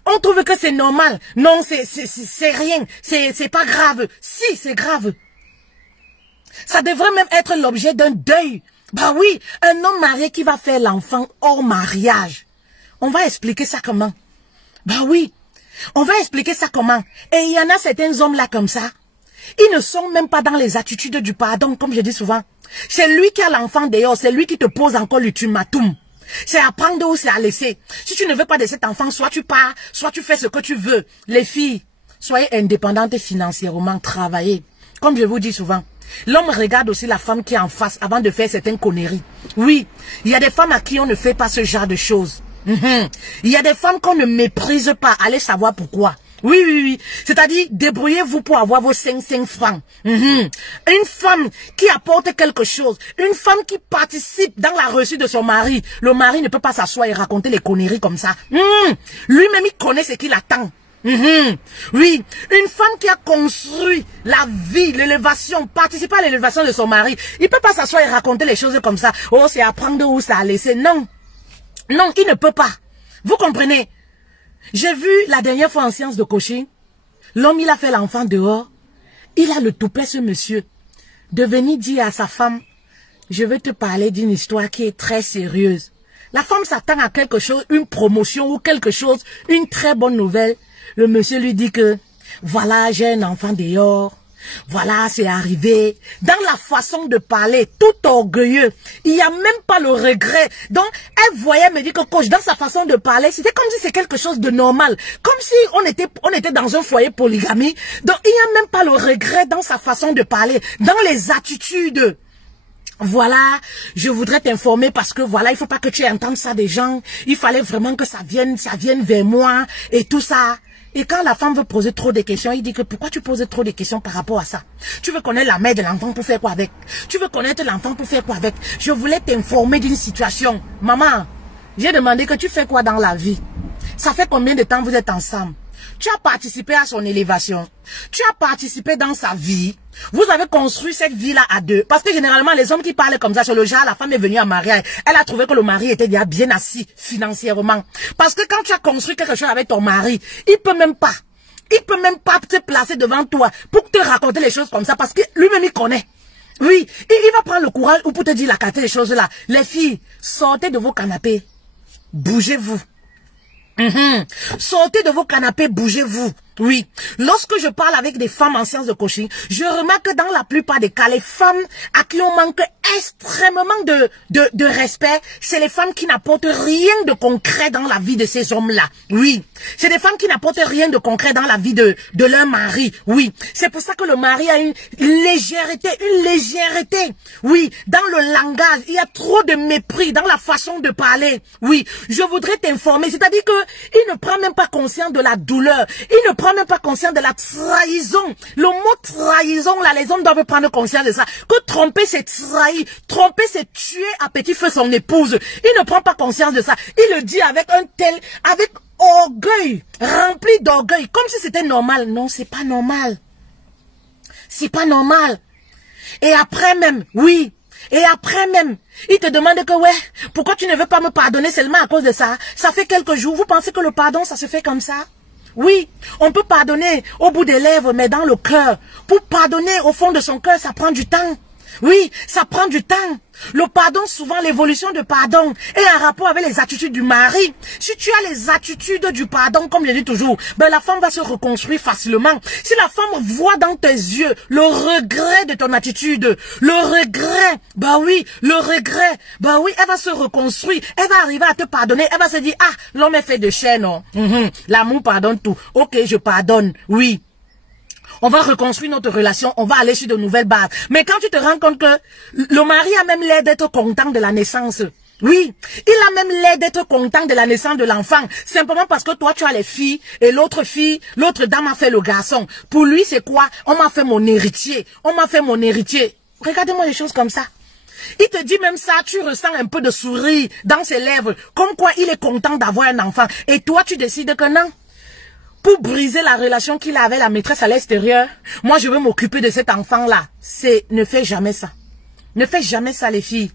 On trouve que c'est normal. Non, c'est rien. C'est pas grave. Si, c'est grave. Ça devrait même être l'objet d'un deuil. Bah oui, un homme marié qui va faire l'enfant hors mariage. On va expliquer ça comment? Bah oui, on va expliquer ça comment? Et il y en a certains hommes là comme ça. Ils ne sont même pas dans les attitudes du pardon, comme je dis souvent. C'est lui qui a l'enfant dehors, c'est lui qui te pose encore l'ultimatum. C'est à prendre ou c'est à laisser. Si tu ne veux pas de cet enfant, soit tu pars, soit tu fais ce que tu veux. Les filles, soyez indépendantes financièrement, travaillez. Comme je vous dis souvent. L'homme regarde aussi la femme qui est en face avant de faire certaines conneries. Oui, il y a des femmes à qui on ne fait pas ce genre de choses. Il y a des femmes qu'on ne méprise pas. Allez savoir pourquoi. Oui. C'est-à-dire, débrouillez-vous pour avoir vos 5 francs. Une femme qui apporte quelque chose. Une femme qui participe dans la reçue de son mari. Le mari ne peut pas s'asseoir et raconter les conneries comme ça. Lui-même, il connaît ce qu'il attend. Oui, une femme qui a construit la vie, l'élévation, participé à l'élévation de son mari, il peut pas s'asseoir et raconter les choses comme ça. Oh, c'est à prendre ou c'est à laisser. Non, il ne peut pas. Vous comprenez? J'ai vu la dernière fois en séance de coaching, l'homme il a fait l'enfant dehors, il a le toupet ce monsieur, de venir dire à sa femme, je vais te parler d'une histoire qui est très sérieuse. La femme s'attend à quelque chose, une promotion ou quelque chose, une très bonne nouvelle. Le monsieur lui dit que, voilà, j'ai un enfant dehors. Voilà, c'est arrivé. Dans la façon de parler, tout orgueilleux. Il n'y a même pas le regret. Donc, elle voyait me dire que coach, dans sa façon de parler, c'était comme si c'est quelque chose de normal. Comme si on était dans un foyer polygamie. Donc, il n'y a même pas le regret dans sa façon de parler, dans les attitudes. Voilà, je voudrais t'informer parce que voilà, il faut pas que tu entendes ça des gens. Il fallait vraiment que ça vienne vers moi et tout ça. Et quand la femme veut poser trop de questions, il dit que pourquoi tu poses trop de questions par rapport à ça? Tu veux connaître la mère de l'enfant pour faire quoi avec? Tu veux connaître l'enfant pour faire quoi avec? Je voulais t'informer d'une situation. Maman, j'ai demandé que tu fais quoi dans la vie? Ça fait combien de temps vous êtes ensemble? Tu as participé à son élévation. Tu as participé dans sa vie. Vous avez construit cette vie-là à deux. Parce que généralement, les hommes qui parlent comme ça, sur le genre, la femme est venue en mariage. Elle a trouvé que le mari était déjà bien assis financièrement. Parce que quand tu as construit quelque chose avec ton mari, il peut même pas te placer devant toi pour te raconter les choses comme ça. Parce que lui-même, il connaît. Oui, il va prendre le courage ou pour te dire la qualité des choses là. Les filles, sortez de vos canapés. Bougez-vous. Sortez de vos canapés, bougez-vous. Oui, lorsque je parle avec des femmes en séance de coaching, je remarque que dans la plupart des cas, les femmes à qui on manque extrêmement de respect, c'est les femmes qui n'apportent rien de concret dans la vie de ces hommes-là. Oui, c'est des femmes qui n'apportent rien de concret dans la vie de leur mari. Oui, c'est pour ça que le mari a une légèreté. Oui, dans le langage, il y a trop de mépris dans la façon de parler. Oui, je voudrais t'informer, c'est-à-dire que il ne prend même pas conscience de la douleur. Il ne prend même pas conscience de la trahison. Le mot trahison, là, les hommes doivent prendre conscience de ça. Que tromper, c'est trahir. Tromper, c'est tuer à petit feu son épouse. Il ne prend pas conscience de ça. Il le dit avec avec orgueil, rempli d'orgueil, comme si c'était normal. Non, c'est pas normal. C'est pas normal. Et après même, oui. Et après même, il te demande que, ouais, pourquoi tu ne veux pas me pardonner seulement à cause de ça? Ça fait quelques jours. Vous pensez que le pardon, ça se fait comme ça? Oui, on peut pardonner au bout des lèvres, mais dans le cœur. Pour pardonner au fond de son cœur, ça prend du temps. Oui, ça prend du temps. Le pardon, souvent, l'évolution de pardon est en rapport avec les attitudes du mari. Si tu as les attitudes du pardon, comme je dis toujours, ben la femme va se reconstruire facilement. Si la femme voit dans tes yeux le regret de ton attitude, le regret, bah oui, le regret, bah oui, elle va se reconstruire. Elle va arriver à te pardonner. Elle va se dire, ah, l'homme est fait de chair, non? L'amour pardonne tout. Ok, je pardonne, oui. On va reconstruire notre relation, on va aller sur de nouvelles bases. Mais quand tu te rends compte que le mari a même l'air d'être content de la naissance. Oui, il a même l'air d'être content de la naissance de l'enfant. Simplement parce que toi, tu as les filles et l'autre dame a fait le garçon. Pour lui, c'est quoi? On m'a fait mon héritier. On m'a fait mon héritier. Regardez-moi les choses comme ça. Il te dit même ça, tu ressens un peu de sourire dans ses lèvres. Comme quoi, il est content d'avoir un enfant. Et toi, tu décides que non. Pour briser la relation qu'il a avec la maîtresse à l'extérieur, moi je veux m'occuper de cet enfant-là. Ne fais jamais ça. Ne fais jamais ça les filles.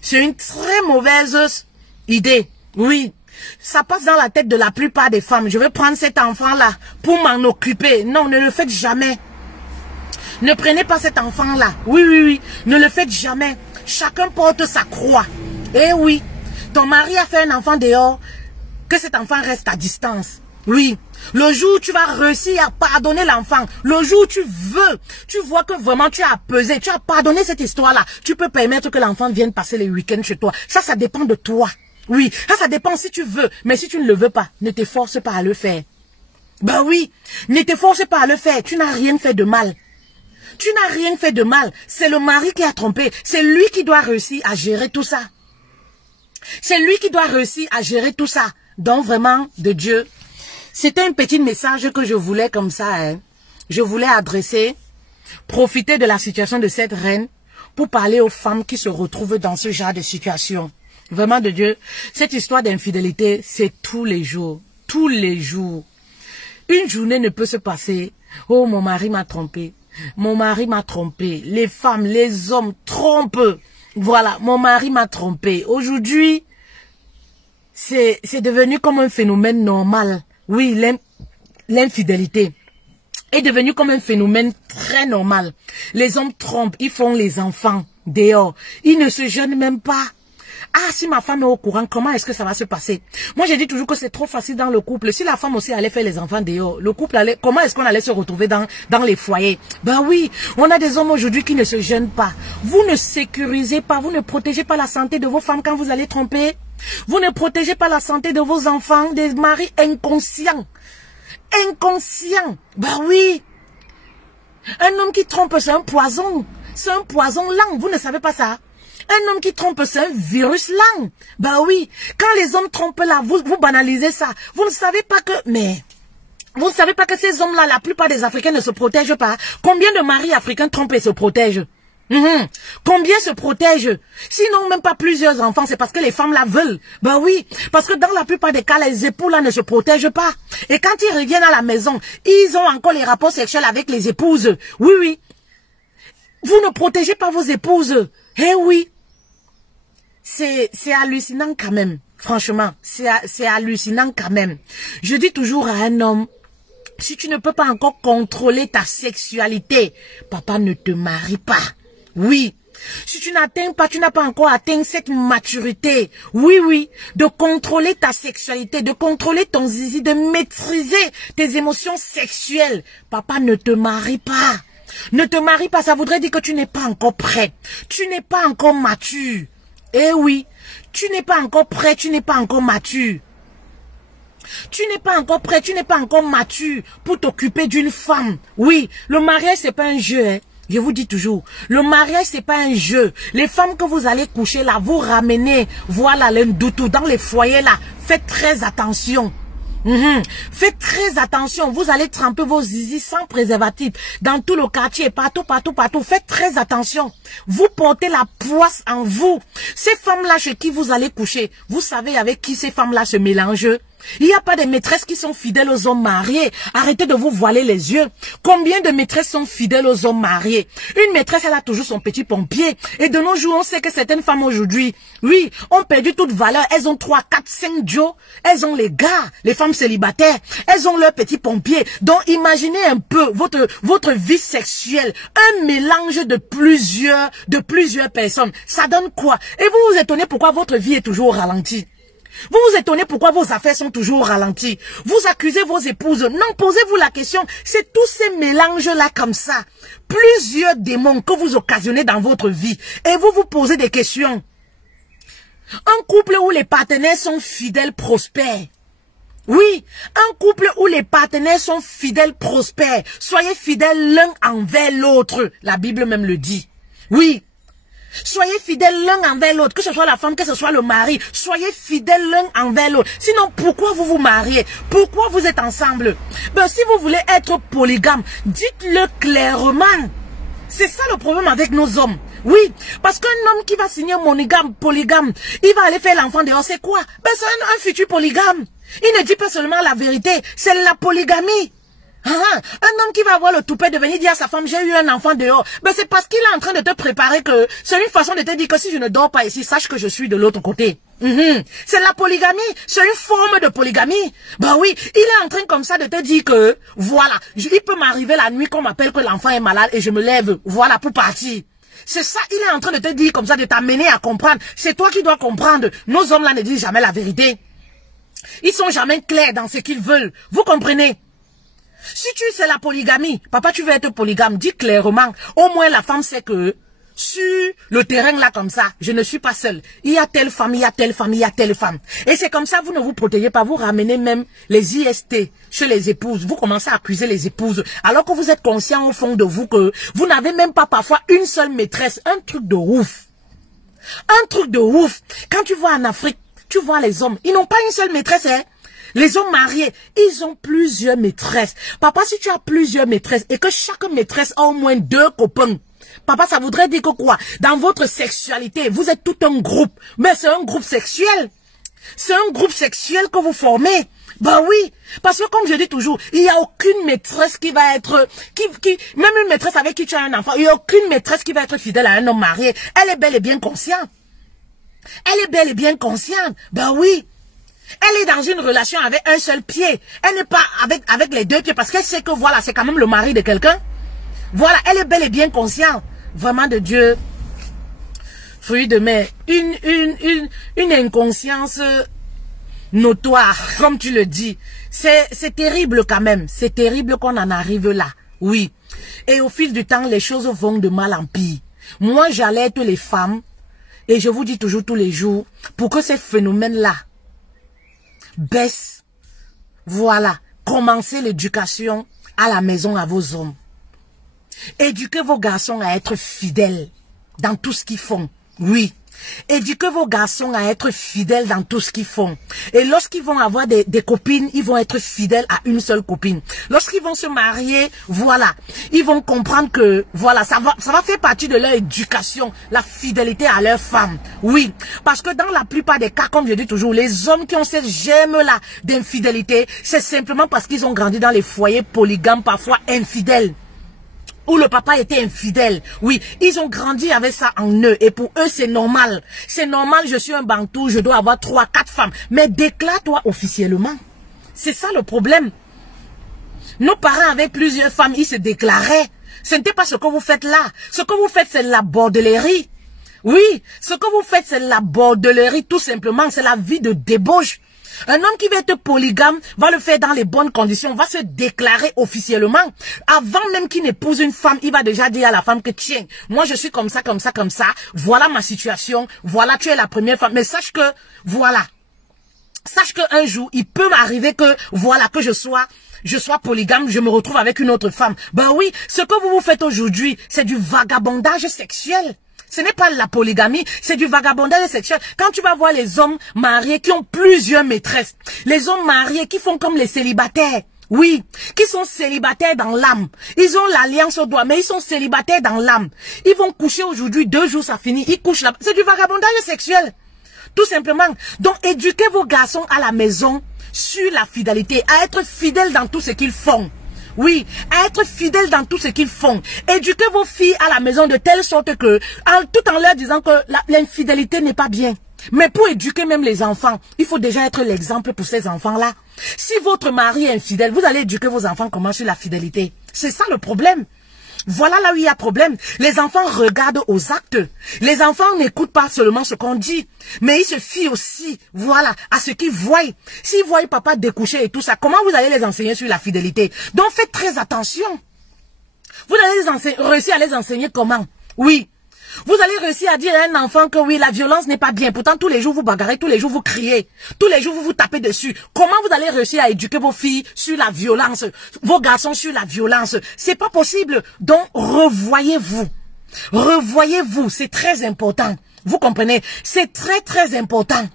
C'est une très mauvaise idée. Oui, ça passe dans la tête de la plupart des femmes. Je vais prendre cet enfant-là pour m'en occuper. Non, ne le faites jamais. Ne prenez pas cet enfant-là. Oui, oui, oui. Ne le faites jamais. Chacun porte sa croix. Eh oui, ton mari a fait un enfant dehors, que cet enfant reste à distance. Oui, le jour où tu vas réussir à pardonner l'enfant, le jour où tu vois que vraiment tu as pesé, tu as pardonné cette histoire-là, tu peux permettre que l'enfant vienne passer les week-ends chez toi. Ça dépend de toi. Oui, ça dépend si tu veux, mais si tu ne le veux pas, ne t'efforce pas à le faire. Ben oui, ne t'efforce pas à le faire, tu n'as rien fait de mal. Tu n'as rien fait de mal, c'est le mari qui a trompé, c'est lui qui doit réussir à gérer tout ça. C'est lui qui doit réussir à gérer tout ça. Donc vraiment, de Dieu. C'était un petit message que je voulais comme ça, hein. Je voulais adresser, profiter de la situation de cette reine pour parler aux femmes qui se retrouvent dans ce genre de situation. Vraiment de Dieu, cette histoire d'infidélité, c'est tous les jours. Tous les jours. Une journée ne peut se passer. Oh, mon mari m'a trompé. Mon mari m'a trompé. Les femmes, les hommes trompent. Voilà, mon mari m'a trompé. Aujourd'hui, c'est devenu comme un phénomène normal. Oui, l'infidélité est devenue comme un phénomène très normal. Les hommes trompent, ils font les enfants dehors. Ils ne se gênent même pas. Ah, si ma femme est au courant, comment est-ce que ça va se passer? Moi, j'ai dit toujours que c'est trop facile dans le couple. Si la femme aussi allait faire les enfants dehors, le couple allait, comment est-ce qu'on allait se retrouver dans les foyers? Ben oui, on a des hommes aujourd'hui qui ne se gênent pas. Vous ne sécurisez pas, vous ne protégez pas la santé de vos femmes quand vous allez tromper. Vous ne protégez pas la santé de vos enfants, des maris inconscients. Inconscients. Ben oui. Un homme qui trompe, c'est un poison. C'est un poison lent. Vous ne savez pas ça? Un homme qui trompe, c'est un virus lent. Ben oui. Quand les hommes trompent là, vous banalisez ça. Vous ne savez pas que... Mais... Vous ne savez pas que ces hommes-là, la plupart des Africains ne se protègent pas. Combien de maris africains trompent et se protègent? Combien se protègent? Sinon même pas plusieurs enfants, c'est parce que les femmes la veulent. Ben oui, parce que dans la plupart des cas, les époux là ne se protègent pas. Et quand ils reviennent à la maison, ils ont encore les rapports sexuels avec les épouses. Oui, oui. Vous ne protégez pas vos épouses. Eh oui. C'est hallucinant quand même. Franchement, c'est hallucinant quand même. Je dis toujours à un homme, si tu ne peux pas encore contrôler ta sexualité, papa, ne te marie pas. Oui, Si tu n'atteins pas, tu n'as pas encore atteint cette maturité, oui, oui, de contrôler ta sexualité, de contrôler ton zizi, de maîtriser tes émotions sexuelles, papa, ne te marie pas. Ne te marie pas, ça voudrait dire que tu n'es pas encore prêt. Tu n'es pas encore mature. Eh oui, tu n'es pas encore prêt, tu n'es pas encore mature. Tu n'es pas encore prêt, tu n'es pas encore mature pour t'occuper d'une femme. Oui, le mariage, c'est pas un jeu, hein. Je vous dis toujours, le mariage, c'est pas un jeu. Les femmes que vous allez coucher là, vous ramenez, voilà, le doutou dans les foyers là. Faites très attention. Faites très attention. Vous allez tremper vos zizi sans préservatif dans tout le quartier, partout, partout, partout. Faites très attention. Vous portez la poisse en vous. Ces femmes-là chez qui vous allez coucher, vous savez avec qui ces femmes-là se mélangent. Il n'y a pas de maîtresses qui sont fidèles aux hommes mariés. Arrêtez de vous voiler les yeux. Combien de maîtresses sont fidèles aux hommes mariés? Une maîtresse, elle a toujours son petit pompier. Et de nos jours, on sait que certaines femmes aujourd'hui, oui, ont perdu toute valeur. Elles ont 3, 4, 5 Joe. Elles ont les gars, les femmes célibataires. Elles ont leur petit pompier. Donc, imaginez un peu votre vie sexuelle. Un mélange de plusieurs personnes. Ça donne quoi? Et vous vous étonnez pourquoi votre vie est toujours au ralenti. Vous vous étonnez pourquoi vos affaires sont toujours ralenties. Vous accusez vos épouses. Non, posez-vous la question. C'est tous ces mélanges-là comme ça. Plusieurs démons que vous occasionnez dans votre vie. Et vous vous posez des questions. Un couple où les partenaires sont fidèles, prospères. Oui, un couple où les partenaires sont fidèles, prospères. Soyez fidèles l'un envers l'autre. La Bible même le dit. Oui. Soyez fidèles l'un envers l'autre, que ce soit la femme, que ce soit le mari. Soyez fidèles l'un envers l'autre. Sinon, pourquoi vous vous mariez? Pourquoi vous êtes ensemble? Ben, si vous voulez être polygame, dites-le clairement. C'est ça le problème avec nos hommes. Oui, parce qu'un homme qui va signer polygame, il va aller faire l'enfant dehors, c'est quoi? Ben, c'est un futur polygame. Il ne dit pas seulement la vérité, c'est la polygamie. Un homme qui va avoir le toupet de venir dire à sa femme, j'ai eu un enfant dehors. Ben c'est parce qu'il est en train de te préparer que c'est une façon de te dire que si je ne dors pas ici, sache que je suis de l'autre côté. C'est la polygamie, c'est une forme de polygamie. Ben oui, il est en train comme ça de te dire que, voilà, il peut m'arriver la nuit qu'on m'appelle que l'enfant est malade et je me lève, voilà, pour partir. C'est ça, il est en train de te dire comme ça, de t'amener à comprendre. C'est toi qui dois comprendre. Nos hommes là ne disent jamais la vérité. Ils sont jamais clairs dans ce qu'ils veulent. Vous comprenez? Si tu sais la polygamie, papa tu veux être polygame, dis clairement, au moins la femme sait que sur le terrain là comme ça, je ne suis pas seule. Il y a telle femme, il y a telle femme, il y a telle femme. Et c'est comme ça, vous ne vous protégez pas, vous ramenez même les IST chez les épouses. Vous commencez à accuser les épouses, alors que vous êtes conscient au fond de vous que vous n'avez même pas parfois une seule maîtresse. Un truc de ouf. Un truc de ouf. Quand tu vois en Afrique, tu vois les hommes, ils n'ont pas une seule maîtresse, hein. Les hommes mariés, ils ont plusieurs maîtresses. Papa, si tu as plusieurs maîtresses et que chaque maîtresse a au moins 2 copains, papa, ça voudrait dire que quoi? Dans votre sexualité, vous êtes tout un groupe. Mais c'est un groupe sexuel. C'est un groupe sexuel que vous formez. Ben oui, parce que comme je dis toujours, il n'y a aucune maîtresse qui va être, même une maîtresse avec qui tu as un enfant, il n'y a aucune maîtresse qui va être fidèle à un homme marié. Elle est bel et bien consciente. Elle est bel et bien consciente. Ben oui. Elle est dans une relation avec un seul pied. Elle n'est pas avec les 2 pieds parce qu'elle sait que voilà, c'est quand même le mari de quelqu'un. Voilà, elle est bel et bien consciente. Vraiment de Dieu. Fruit de mer. Une inconscience notoire, comme tu le dis. C'est terrible quand même. C'est terrible qu'on en arrive là. Oui. Et au fil du temps, les choses vont de mal en pire. Moi, j'alerte les femmes, et je vous dis toujours tous les jours, pour que ces phénomènes-là baisse. Voilà. Commencez l'éducation à la maison à vos hommes. Éduquez vos garçons à être fidèles dans tout ce qu'ils font. Oui. Éduquez vos garçons à être fidèles dans tout ce qu'ils font. Et lorsqu'ils vont avoir des copines, ils vont être fidèles à une seule copine. Lorsqu'ils vont se marier, voilà, ils vont comprendre que, voilà, ça va faire partie de leur éducation, la fidélité à leur femme. Oui, parce que dans la plupart des cas, comme je dis toujours, les hommes qui ont cette gemme-là d'infidélité, c'est simplement parce qu'ils ont grandi dans les foyers polygames, parfois infidèles, où le papa était infidèle. Oui, ils ont grandi avec ça en eux. Et pour eux, c'est normal. C'est normal, je suis un bantou, je dois avoir 3, 4 femmes. Mais déclare-toi officiellement. C'est ça le problème. Nos parents avaient plusieurs femmes, ils se déclaraient. Ce n'était pas ce que vous faites là. Ce que vous faites, c'est la bordellerie. Oui, ce que vous faites, c'est la bordellerie, tout simplement. C'est la vie de débauche. Un homme qui va être polygame va le faire dans les bonnes conditions, va se déclarer officiellement. Avant même qu'il n'épouse une femme, il va déjà dire à la femme que tiens, moi je suis comme ça, comme ça, comme ça. Voilà ma situation. Voilà, tu es la première femme. Mais sache que, voilà. Sache qu'un jour, il peut m'arriver que, voilà, que je sois polygame, je me retrouve avec une autre femme. Ben oui, ce que vous faites aujourd'hui, c'est du vagabondage sexuel. Ce n'est pas la polygamie, c'est du vagabondage sexuel. Quand tu vas voir les hommes mariés qui ont plusieurs maîtresses, les hommes mariés qui font comme les célibataires, oui, qui sont célibataires dans l'âme. Ils ont l'alliance au doigt, mais ils sont célibataires dans l'âme. Ils vont coucher aujourd'hui, 2 jours ça finit, ils couchent là. C'est du vagabondage sexuel. Tout simplement. Donc, éduquez vos garçons à la maison sur la fidélité, à être fidèles dans tout ce qu'ils font. Oui, à être fidèles dans tout ce qu'ils font. Éduquez vos filles à la maison de telle sorte que, tout en leur disant que l'infidélité n'est pas bien. Mais pour éduquer même les enfants, il faut déjà être l'exemple pour ces enfants-là. Si votre mari est infidèle, vous allez éduquer vos enfants comment sur la fidélité. C'est ça le problème. Voilà là où il y a problème. Les enfants regardent aux actes. Les enfants n'écoutent pas seulement ce qu'on dit, mais ils se fient aussi, voilà, à ce qu'ils voient. S'ils voient papa découcher et tout ça, comment vous allez les enseigner sur la fidélité? Donc faites très attention. Vous allez réussir à les enseigner comment? Oui. Vous allez réussir à dire à un enfant que oui, la violence n'est pas bien. Pourtant, tous les jours, vous bagarrez, tous les jours, vous criez. Tous les jours, vous vous tapez dessus. Comment vous allez réussir à éduquer vos filles sur la violence, vos garçons sur la violence? C'est pas possible. Donc, revoyez-vous. Revoyez-vous. C'est très important. Vous comprenez? C'est très, très important.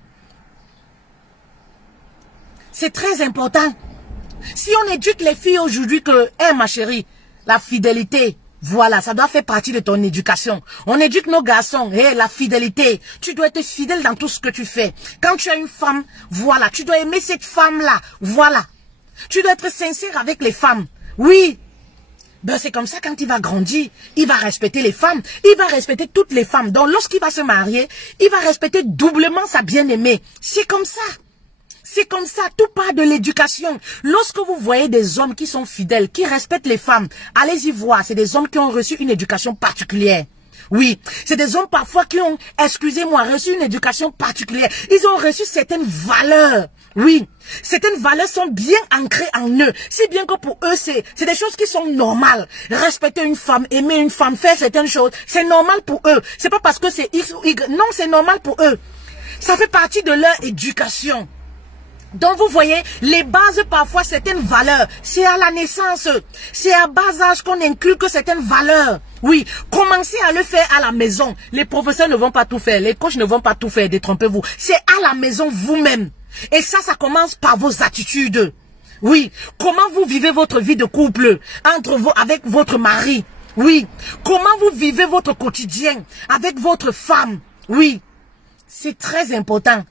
C'est très important. Si on éduque les filles aujourd'hui que, ma chérie, la fidélité, voilà, ça doit faire partie de ton éducation. On éduque nos garçons, la fidélité. Tu dois être fidèle dans tout ce que tu fais. Quand tu as une femme, voilà, tu dois aimer cette femme-là, voilà. Tu dois être sincère avec les femmes, oui. Ben c'est comme ça quand il va grandir, il va respecter les femmes, il va respecter toutes les femmes. Donc lorsqu'il va se marier, il va respecter doublement sa bien-aimée. C'est comme ça. C'est comme ça, tout part de l'éducation. Lorsque vous voyez des hommes qui sont fidèles, qui respectent les femmes, allez-y voir, c'est des hommes qui ont reçu une éducation particulière. Oui, c'est des hommes parfois qui ont, excusez-moi, reçu une éducation particulière. Ils ont reçu certaines valeurs. Oui, certaines valeurs sont bien ancrées en eux. Si bien que pour eux, c'est des choses qui sont normales. Respecter une femme, aimer une femme, faire certaines choses, c'est normal pour eux. C'est pas parce que c'est X ou Y. Non, c'est normal pour eux. Ça fait partie de leur éducation. Donc vous voyez, les bases parfois, certaines valeurs, c'est à la naissance, c'est à bas âge qu'on inculque certaines valeurs. Oui, commencez à le faire à la maison. Les professeurs ne vont pas tout faire, les coachs ne vont pas tout faire, détrompez-vous. C'est à la maison vous-même. Et ça commence par vos attitudes. Oui, comment vous vivez votre vie de couple entre vous, avec votre mari. Oui, comment vous vivez votre quotidien avec votre femme. Oui, c'est très important.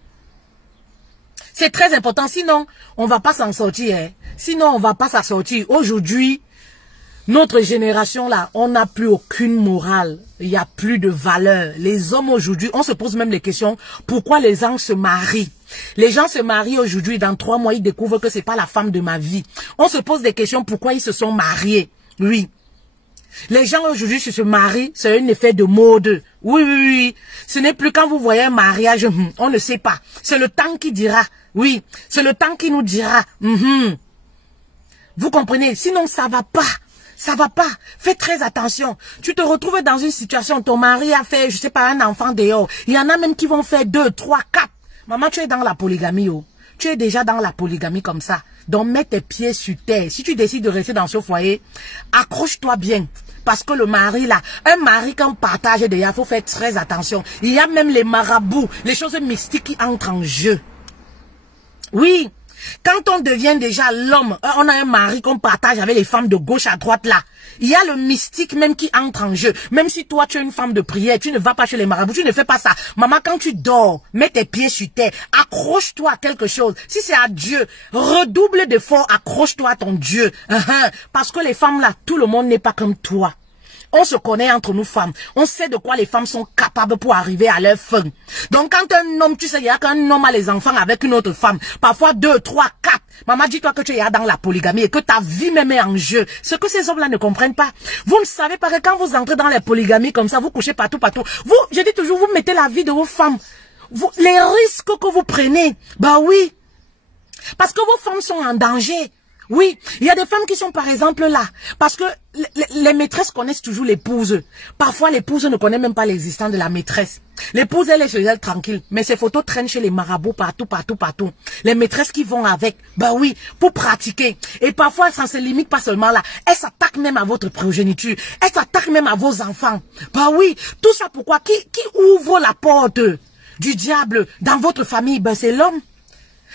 C'est très important, sinon on va pas s'en sortir. Hein. Sinon on va pas s'en sortir. Aujourd'hui, notre génération là, on n'a plus aucune morale. Il n'y a plus de valeur. Les hommes aujourd'hui, on se pose même les questions, pourquoi les gens se marient? Les gens se marient aujourd'hui, dans 3 mois, ils découvrent que c'est pas la femme de ma vie. On se pose des questions, pourquoi ils se sont mariés? Oui. Les gens aujourd'hui se marient, c'est un effet de mode. Oui, oui, oui. Ce n'est plus quand vous voyez un mariage, on ne sait pas. C'est le temps qui dira. Oui, c'est le temps qui nous dira. Vous comprenez? Sinon, ça va pas. Ça va pas. Fais très attention. Tu te retrouves dans une situation, ton mari a fait, je sais pas, un enfant dehors. Il y en a même qui vont faire 2, 3, 4. Maman, tu es dans la polygamie, oh. Tu es déjà dans la polygamie comme ça. Donc, mets tes pieds sur terre. Si tu décides de rester dans ce foyer, accroche-toi bien. Parce que le mari là, un mari qu'on partage déjà, il faut faire très attention. Il y a même les marabouts, les choses mystiques qui entrent en jeu. Oui, quand on devient déjà l'homme, on a un mari qu'on partage avec les femmes de gauche à droite là. Il y a le mystique même qui entre en jeu. Même si toi tu es une femme de prière, tu ne vas pas chez les marabouts, tu ne fais pas ça. Maman, quand tu dors, mets tes pieds sur terre, accroche-toi à quelque chose. Si c'est à Dieu, redouble d'efforts, accroche-toi à ton Dieu. Parce que les femmes là, tout le monde n'est pas comme toi. On se connaît entre nous femmes. On sait de quoi les femmes sont capables pour arriver à leur fin. Donc quand un homme, tu sais, il y a qu'un homme a les enfants avec une autre femme, parfois 2, 3, 4. Maman, dis-toi que tu es dans la polygamie et que ta vie même est en jeu. Ce que ces hommes-là ne comprennent pas. Vous ne savez pas que quand vous entrez dans la polygamie comme ça, vous couchez partout. Vous, je dis toujours, vous mettez la vie de vos femmes. Les risques que vous prenez, bah oui. Parce que vos femmes sont en danger. Oui, il y a des femmes qui sont par exemple là, parce que les maîtresses connaissent toujours l'épouse. Parfois l'épouse ne connaît même pas l'existence de la maîtresse. L'épouse elle est chez elle tranquille, mais ses photos traînent chez les marabouts partout. Les maîtresses qui vont avec, bah oui, pour pratiquer. Et parfois ça ne se limite pas seulement là, elles s'attaquent même à votre progéniture, elles s'attaquent même à vos enfants. Bah oui, tout ça pourquoi? Qui ouvre la porte du diable dans votre famille? Ben c'est l'homme.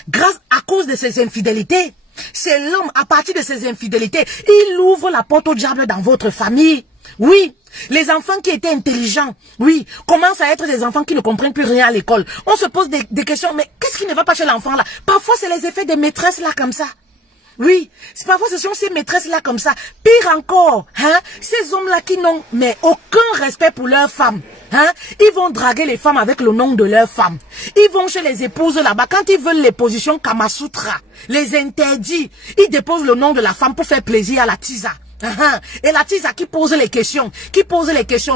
Grâce à cause de ses infidélités. C'est l'homme, à partir de ses infidélités, il ouvre la porte au diable dans votre famille. Oui, les enfants qui étaient intelligents, oui, commencent à être des enfants qui ne comprennent plus rien à l'école. On se pose des questions, mais qu'est-ce qui ne va pas chez l'enfant là? Parfois, c'est les effets des maîtresses là comme ça. Oui, parfois ce sont ces maîtresses-là comme ça. Pire encore, hein, ces hommes-là qui n'ont mais aucun respect pour leurs femmes. Hein, ils vont draguer les femmes avec le nom de leurs femmes. Ils vont chez les épouses là-bas. Quand ils veulent les positions Kamasutra, les interdits, ils déposent le nom de la femme pour faire plaisir à la tisa. Et la tisa qui pose les questions,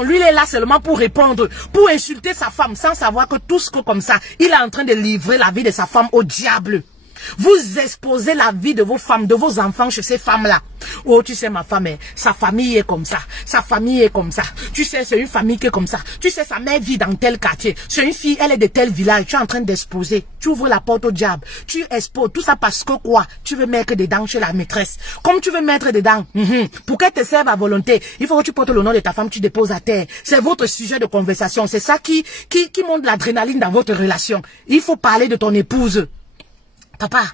lui il est là seulement pour répondre, pour insulter sa femme sans savoir que tout ce que comme ça, il est en train de livrer la vie de sa femme au diable. Vous exposez la vie de vos femmes, de vos enfants chez ces femmes-là. Oh, tu sais, ma femme, sa famille est comme ça. Sa famille est comme ça. Tu sais, c'est une famille qui est comme ça. Tu sais, sa mère vit dans tel quartier. C'est une fille, elle est de tel village. Tu es en train d'exposer. Tu ouvres la porte au diable. Tu exposes tout ça parce que quoi? Tu veux mettre dedans chez la maîtresse. Comme tu veux mettre dedans, pour qu'elle te serve à volonté, il faut que tu portes le nom de ta femme, tu déposes à terre. C'est votre sujet de conversation. C'est ça qui monte l'adrénaline dans votre relation. Il faut parler de ton épouse. Papa,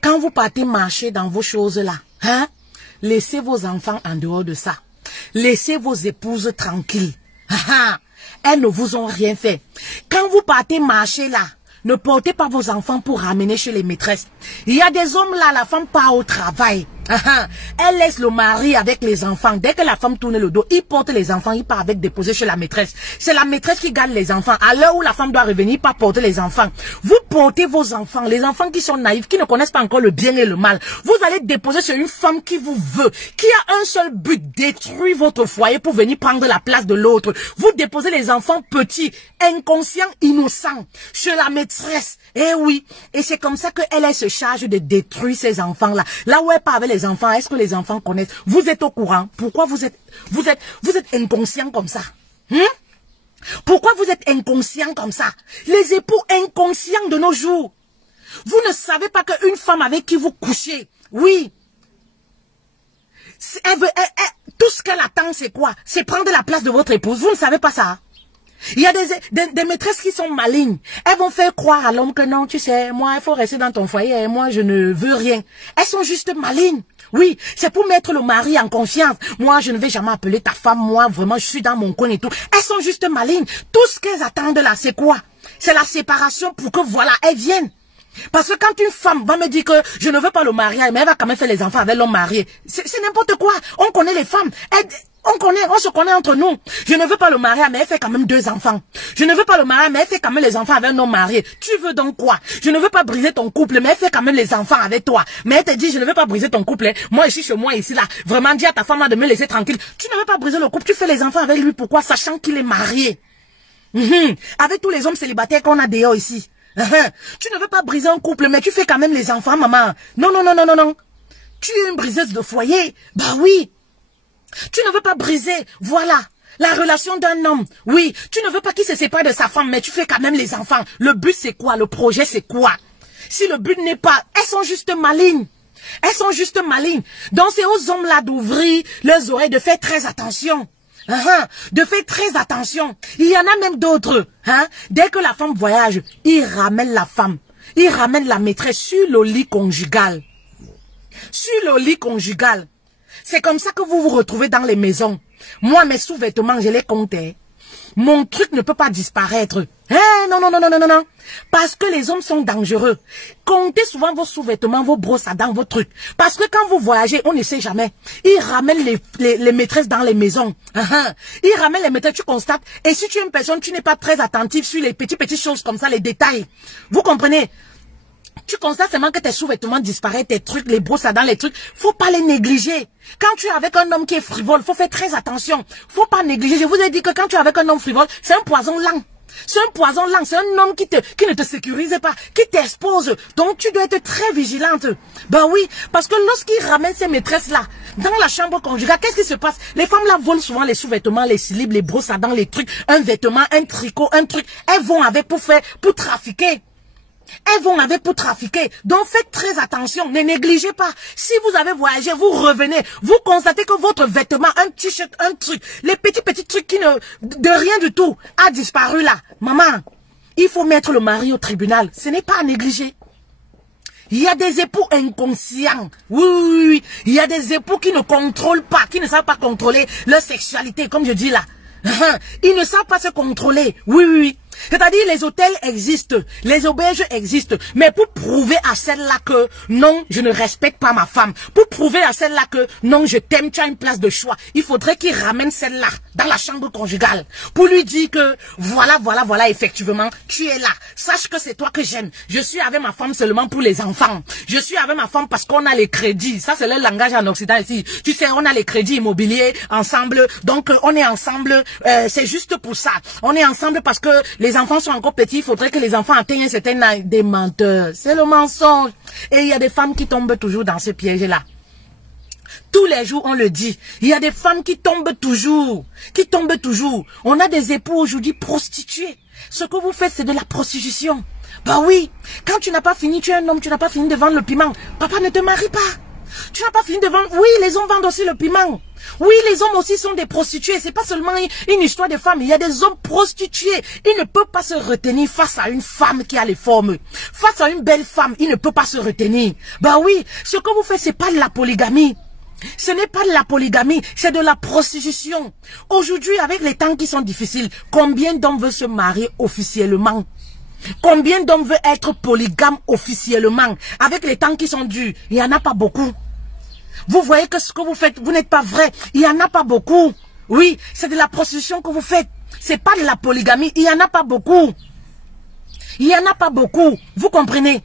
quand vous partez marcher dans vos choses-là, hein, laissez vos enfants en dehors de ça. Laissez vos épouses tranquilles. Elles ne vous ont rien fait. Quand vous partez marcher là, ne portez pas vos enfants pour ramener chez les maîtresses. Il y a des hommes là, la femme part au travail. Elle laisse le mari avec les enfants. Dès que la femme tourne le dos, il porte les enfants, il part avec déposer chez la maîtresse. C'est la maîtresse qui garde les enfants. À l'heure où la femme doit revenir, il part porter les enfants. Vous portez vos enfants, les enfants qui sont naïfs, qui ne connaissent pas encore le bien et le mal. Vous allez déposer sur une femme qui vous veut, qui a un seul but, détruire votre foyer pour venir prendre la place de l'autre. Vous déposez les enfants petits, inconscients, innocents, chez la maîtresse. Eh oui, et c'est comme ça qu'elle se charge de détruire ces enfants-là. Là où elle part avec les enfants, est-ce que les enfants connaissent? Vous êtes au courant? Pourquoi vous êtes inconscient comme ça? Pourquoi vous êtes inconscient comme ça? Les époux inconscients de nos jours. Vous ne savez pas qu'une femme avec qui vous couchez, oui, tout ce qu'elle attend, c'est quoi? C'est prendre la place de votre épouse. Vous ne savez pas ça? Il y a des maîtresses qui sont malignes. Elles vont faire croire à l'homme que non, tu sais, moi, il faut rester dans ton foyer et moi, je ne veux rien. Elles sont juste malignes. Oui, c'est pour mettre le mari en confiance. Moi, je ne vais jamais appeler ta femme. Moi, vraiment, je suis dans mon coin et tout. Elles sont juste malignes. Tout ce qu'elles attendent là, c'est quoi? C'est la séparation pour que, voilà, elles viennent. Parce que quand une femme va me dire que je ne veux pas le mariage, mais elle va quand même faire les enfants avec l'homme marié, c'est n'importe quoi. On connaît les femmes. On se connaît entre nous. Je ne veux pas le mariage, mais elle fait quand même 2 enfants. Je ne veux pas le mariage, mais elle fait quand même les enfants avec un homme marié. Tu veux donc quoi? Je ne veux pas briser ton couple, mais elle fait quand même les enfants avec toi. Mais elle te dit, je ne veux pas briser ton couple. Moi, je suis chez moi ici, là. Vraiment, dis à ta femme là de me laisser tranquille. Tu ne veux pas briser le couple, tu fais les enfants avec lui. Pourquoi? Sachant qu'il est marié. Avec tous les hommes célibataires qu'on a dehors ici. Tu ne veux pas briser un couple, mais tu fais quand même les enfants, maman. Non. Tu es une briseuse de foyer. Bah oui. Tu ne veux pas briser, voilà, la relation d'un homme. Oui, tu ne veux pas qu'il se sépare de sa femme, mais tu fais quand même les enfants. Le but, c'est quoi? Le projet, c'est quoi? Si le but n'est pas... Elles sont juste malignes. Elles sont juste malignes. Donc, c'est aux hommes-là d'ouvrir leurs oreilles, de faire très attention. De faire très attention. Il y en a même d'autres. Dès que la femme voyage, ils ramènent la femme. Ils ramènent la maîtresse sur le lit conjugal. Sur le lit conjugal. C'est comme ça que vous vous retrouvez dans les maisons. Moi, mes sous-vêtements, je les comptais. Mon truc ne peut pas disparaître. Eh, non, non, non, non, non, non, non. Parce que les hommes sont dangereux. Comptez souvent vos sous-vêtements, vos brosses à dents, vos trucs. Parce que quand vous voyagez, on ne sait jamais. Ils ramènent les maîtresses dans les maisons. Ils ramènent les maîtresses, tu constates. Et si tu es une personne, tu n'es pas très attentive sur les petites choses comme ça, les détails. Vous comprenez? Tu constates seulement que tes sous-vêtements disparaissent, tes trucs, les brosses à dents, les trucs. Faut pas les négliger. Quand tu es avec un homme qui est frivole, faut faire très attention. Faut pas négliger. Je vous ai dit que quand tu es avec un homme frivole, c'est un poison lent. C'est un poison lent, c'est un homme qui ne te sécurise pas, qui t'expose. Donc tu dois être très vigilante. Ben oui, parce que lorsqu'il ramène ces maîtresses-là dans la chambre conjugale, qu'est-ce qui se passe? Les femmes-là volent souvent les sous-vêtements, les slibs, les brosses à dents, les trucs, un vêtement, un tricot, un truc. Elles vont avec pour trafiquer. Elles vont avec pour trafiquer. Donc faites très attention, ne négligez pas. Si vous avez voyagé, vous revenez, vous constatez que votre vêtement, un t-shirt, un truc, les petits trucs qui de rien du tout, a disparu là. Maman, il faut mettre le mari au tribunal. Ce n'est pas à négliger. Il y a des époux inconscients. Oui, oui, oui. Il y a des époux qui ne contrôlent pas, qui ne savent pas contrôler leur sexualité, comme je dis là. Ils ne savent pas se contrôler. Oui, oui, oui. C'est-à-dire les hôtels existent, les auberges existent, mais pour prouver à celle-là que non, je ne respecte pas ma femme, pour prouver à celle-là que non, je t'aime, tu as une place de choix, il faudrait qu'il ramène celle-là dans la chambre conjugale pour lui dire que voilà, effectivement, tu es là. Sache que c'est toi que j'aime. Je suis avec ma femme seulement pour les enfants. Je suis avec ma femme parce qu'on a les crédits. Ça, c'est le langage en Occident ici. Tu sais, on a les crédits immobiliers ensemble, donc on est ensemble, c'est juste pour ça. On est ensemble parce que les enfants sont encore petits, il faudrait que les enfants atteignent un certain âge. Des menteurs. C'est le mensonge. Et il y a des femmes qui tombent toujours dans ce piège-là. Tous les jours, on le dit. Il y a des femmes qui tombent toujours. Qui tombent toujours. On a des époux aujourd'hui prostitués. Ce que vous faites, c'est de la prostitution. Bah oui. Quand tu n'as pas fini, tu es un homme, tu n'as pas fini de vendre le piment. Papa, ne te marie pas. Tu n'as pas fini de vendre. Oui, les hommes vendent aussi le piment. Oui, les hommes aussi sont des prostituées. C'est pas seulement une histoire de femmes. Il y a des hommes prostitués. Ils ne peuvent pas se retenir face à une femme qui a les formes. Face à une belle femme, ils ne peuvent pas se retenir. Bah oui, ce que vous faites, c'est pas de la polygamie. Ce n'est pas de la polygamie, c'est de la prostitution. Aujourd'hui, avec les temps qui sont difficiles, combien d'hommes veulent se marier officiellement? Combien d'hommes veulent être polygames officiellement? Avec les temps qui sont durs, il n'y en a pas beaucoup. Vous voyez que ce que vous faites, vous n'êtes pas vrai. Il n'y en a pas beaucoup. Oui, c'est de la prostitution que vous faites. C'est pas de la polygamie. Il n'y en a pas beaucoup. Il n'y en a pas beaucoup. Vous comprenez?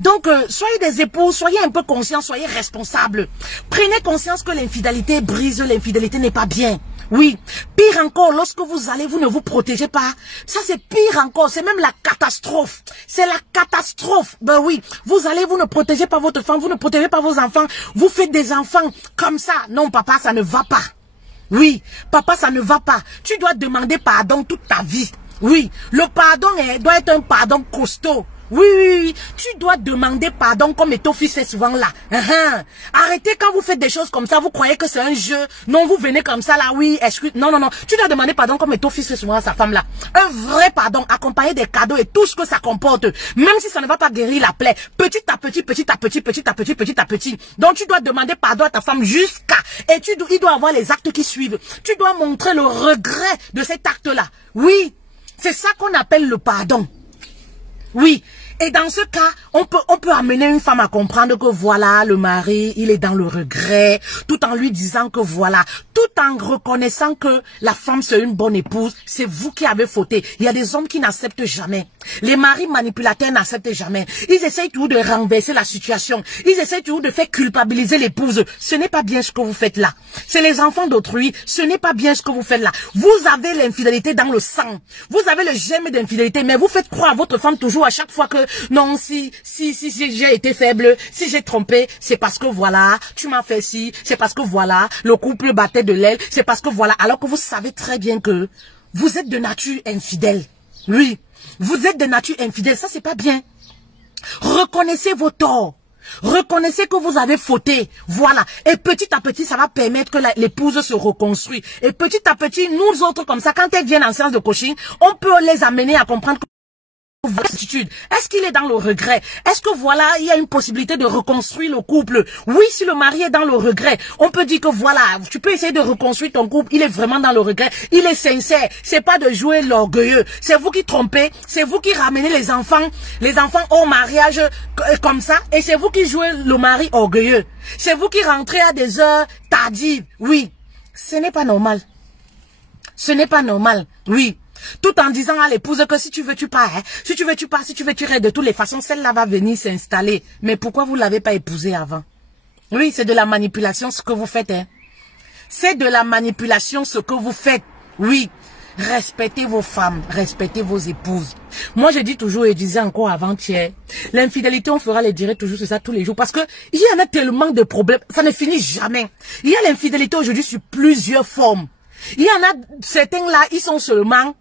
Donc, soyez des époux, soyez un peu conscients, soyez responsables. Prenez conscience que l'infidélité brise, l'infidélité n'est pas bien. Oui, pire encore, lorsque vous allez, vous ne vous protégez pas. Ça, c'est pire encore, c'est même la catastrophe. C'est la catastrophe. Ben oui, vous allez, vous ne protégez pas votre femme, vous ne protégez pas vos enfants. Vous faites des enfants comme ça. Non, papa, ça ne va pas. Oui, papa, ça ne va pas. Tu dois demander pardon toute ta vie. Oui, le pardon doit être un pardon costaud. Oui, oui, oui, tu dois demander pardon comme Etofi fait souvent là. Arrêtez quand vous faites des choses comme ça, vous croyez que c'est un jeu. Non, vous venez comme ça là, oui, excuse. Non, non, non, tu dois demander pardon comme Etofi fait souvent à sa femme là. Un vrai pardon accompagné des cadeaux et tout ce que ça comporte. Même si ça ne va pas guérir la plaie. Petit à petit, petit à petit, petit à petit, petit à petit. Donc tu dois demander pardon à ta femme jusqu'à... Et il doit avoir les actes qui suivent. Tu dois montrer le regret de cet acte-là. Oui, c'est ça qu'on appelle le pardon. Oui. Et dans ce cas, on peut amener une femme à comprendre que voilà, le mari, il est dans le regret, tout en lui disant que voilà, tout en reconnaissant que la femme c'est une bonne épouse, c'est vous qui avez fauté. Il y a des hommes qui n'acceptent jamais. Les maris manipulateurs n'acceptent jamais. Ils essayent toujours de renverser la situation. Ils essayent toujours de faire culpabiliser l'épouse. Ce n'est pas bien ce que vous faites là. C'est les enfants d'autrui. Ce n'est pas bien ce que vous faites là. Vous avez l'infidélité dans le sang. Vous avez le germe d'infidélité, mais vous faites croire à votre femme toujours à chaque fois que non, si j'ai été faible, si j'ai trompé, c'est parce que voilà, tu m'as fait ci, c'est parce que voilà, le couple battait de l'aile, c'est parce que voilà, alors que vous savez très bien que vous êtes de nature infidèle. Oui, vous êtes de nature infidèle, ça c'est pas bien. Reconnaissez vos torts. Reconnaissez que vous avez fauté. Voilà. Et petit à petit, ça va permettre que l'épouse se reconstruise. Et petit à petit, nous autres comme ça, quand elles viennent en séance de coaching, on peut les amener à comprendre que votre attitude? Est-ce qu'il est dans le regret? Est-ce que voilà, il y a une possibilité de reconstruire le couple? Oui, si le mari est dans le regret, on peut dire que voilà, tu peux essayer de reconstruire ton couple, il est vraiment dans le regret, il est sincère, c'est pas de jouer l'orgueilleux, c'est vous qui trompez, c'est vous qui ramenez les enfants au mariage comme ça, et c'est vous qui jouez le mari orgueilleux, c'est vous qui rentrez à des heures tardives, oui, ce n'est pas normal. Ce n'est pas normal, oui. Tout en disant à l'épouse que si tu veux, tu pars. Hein. Si tu veux, tu pars. Si tu veux, tu restes. De toutes les façons, celle-là va venir s'installer. Mais pourquoi vous ne l'avez pas épousée avant? Oui, c'est de la manipulation ce que vous faites. Hein. C'est de la manipulation ce que vous faites. Oui. Respectez vos femmes. Respectez vos épouses. Moi, je dis toujours et je disais encore avant-hier, l'infidélité, on fera les directs toujours sur ça tous les jours. Parce que il y en a tellement de problèmes. Ça ne finit jamais. Il y a l'infidélité aujourd'hui sur plusieurs formes. Il y en a certains là, ils sont seulement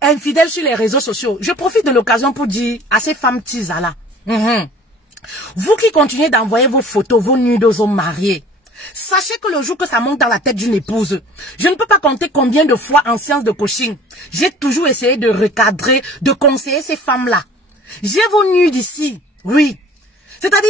infidèles sur les réseaux sociaux. Je profite de l'occasion pour dire à ces femmes tisa là. Vous qui continuez d'envoyer vos photos, vos nudes aux hommes mariés, sachez que le jour que ça monte dans la tête d'une épouse, je ne peux pas compter combien de fois en séance de coaching, j'ai toujours essayé de recadrer, de conseiller ces femmes-là. J'ai vos nudes ici, oui. C'est-à-dire,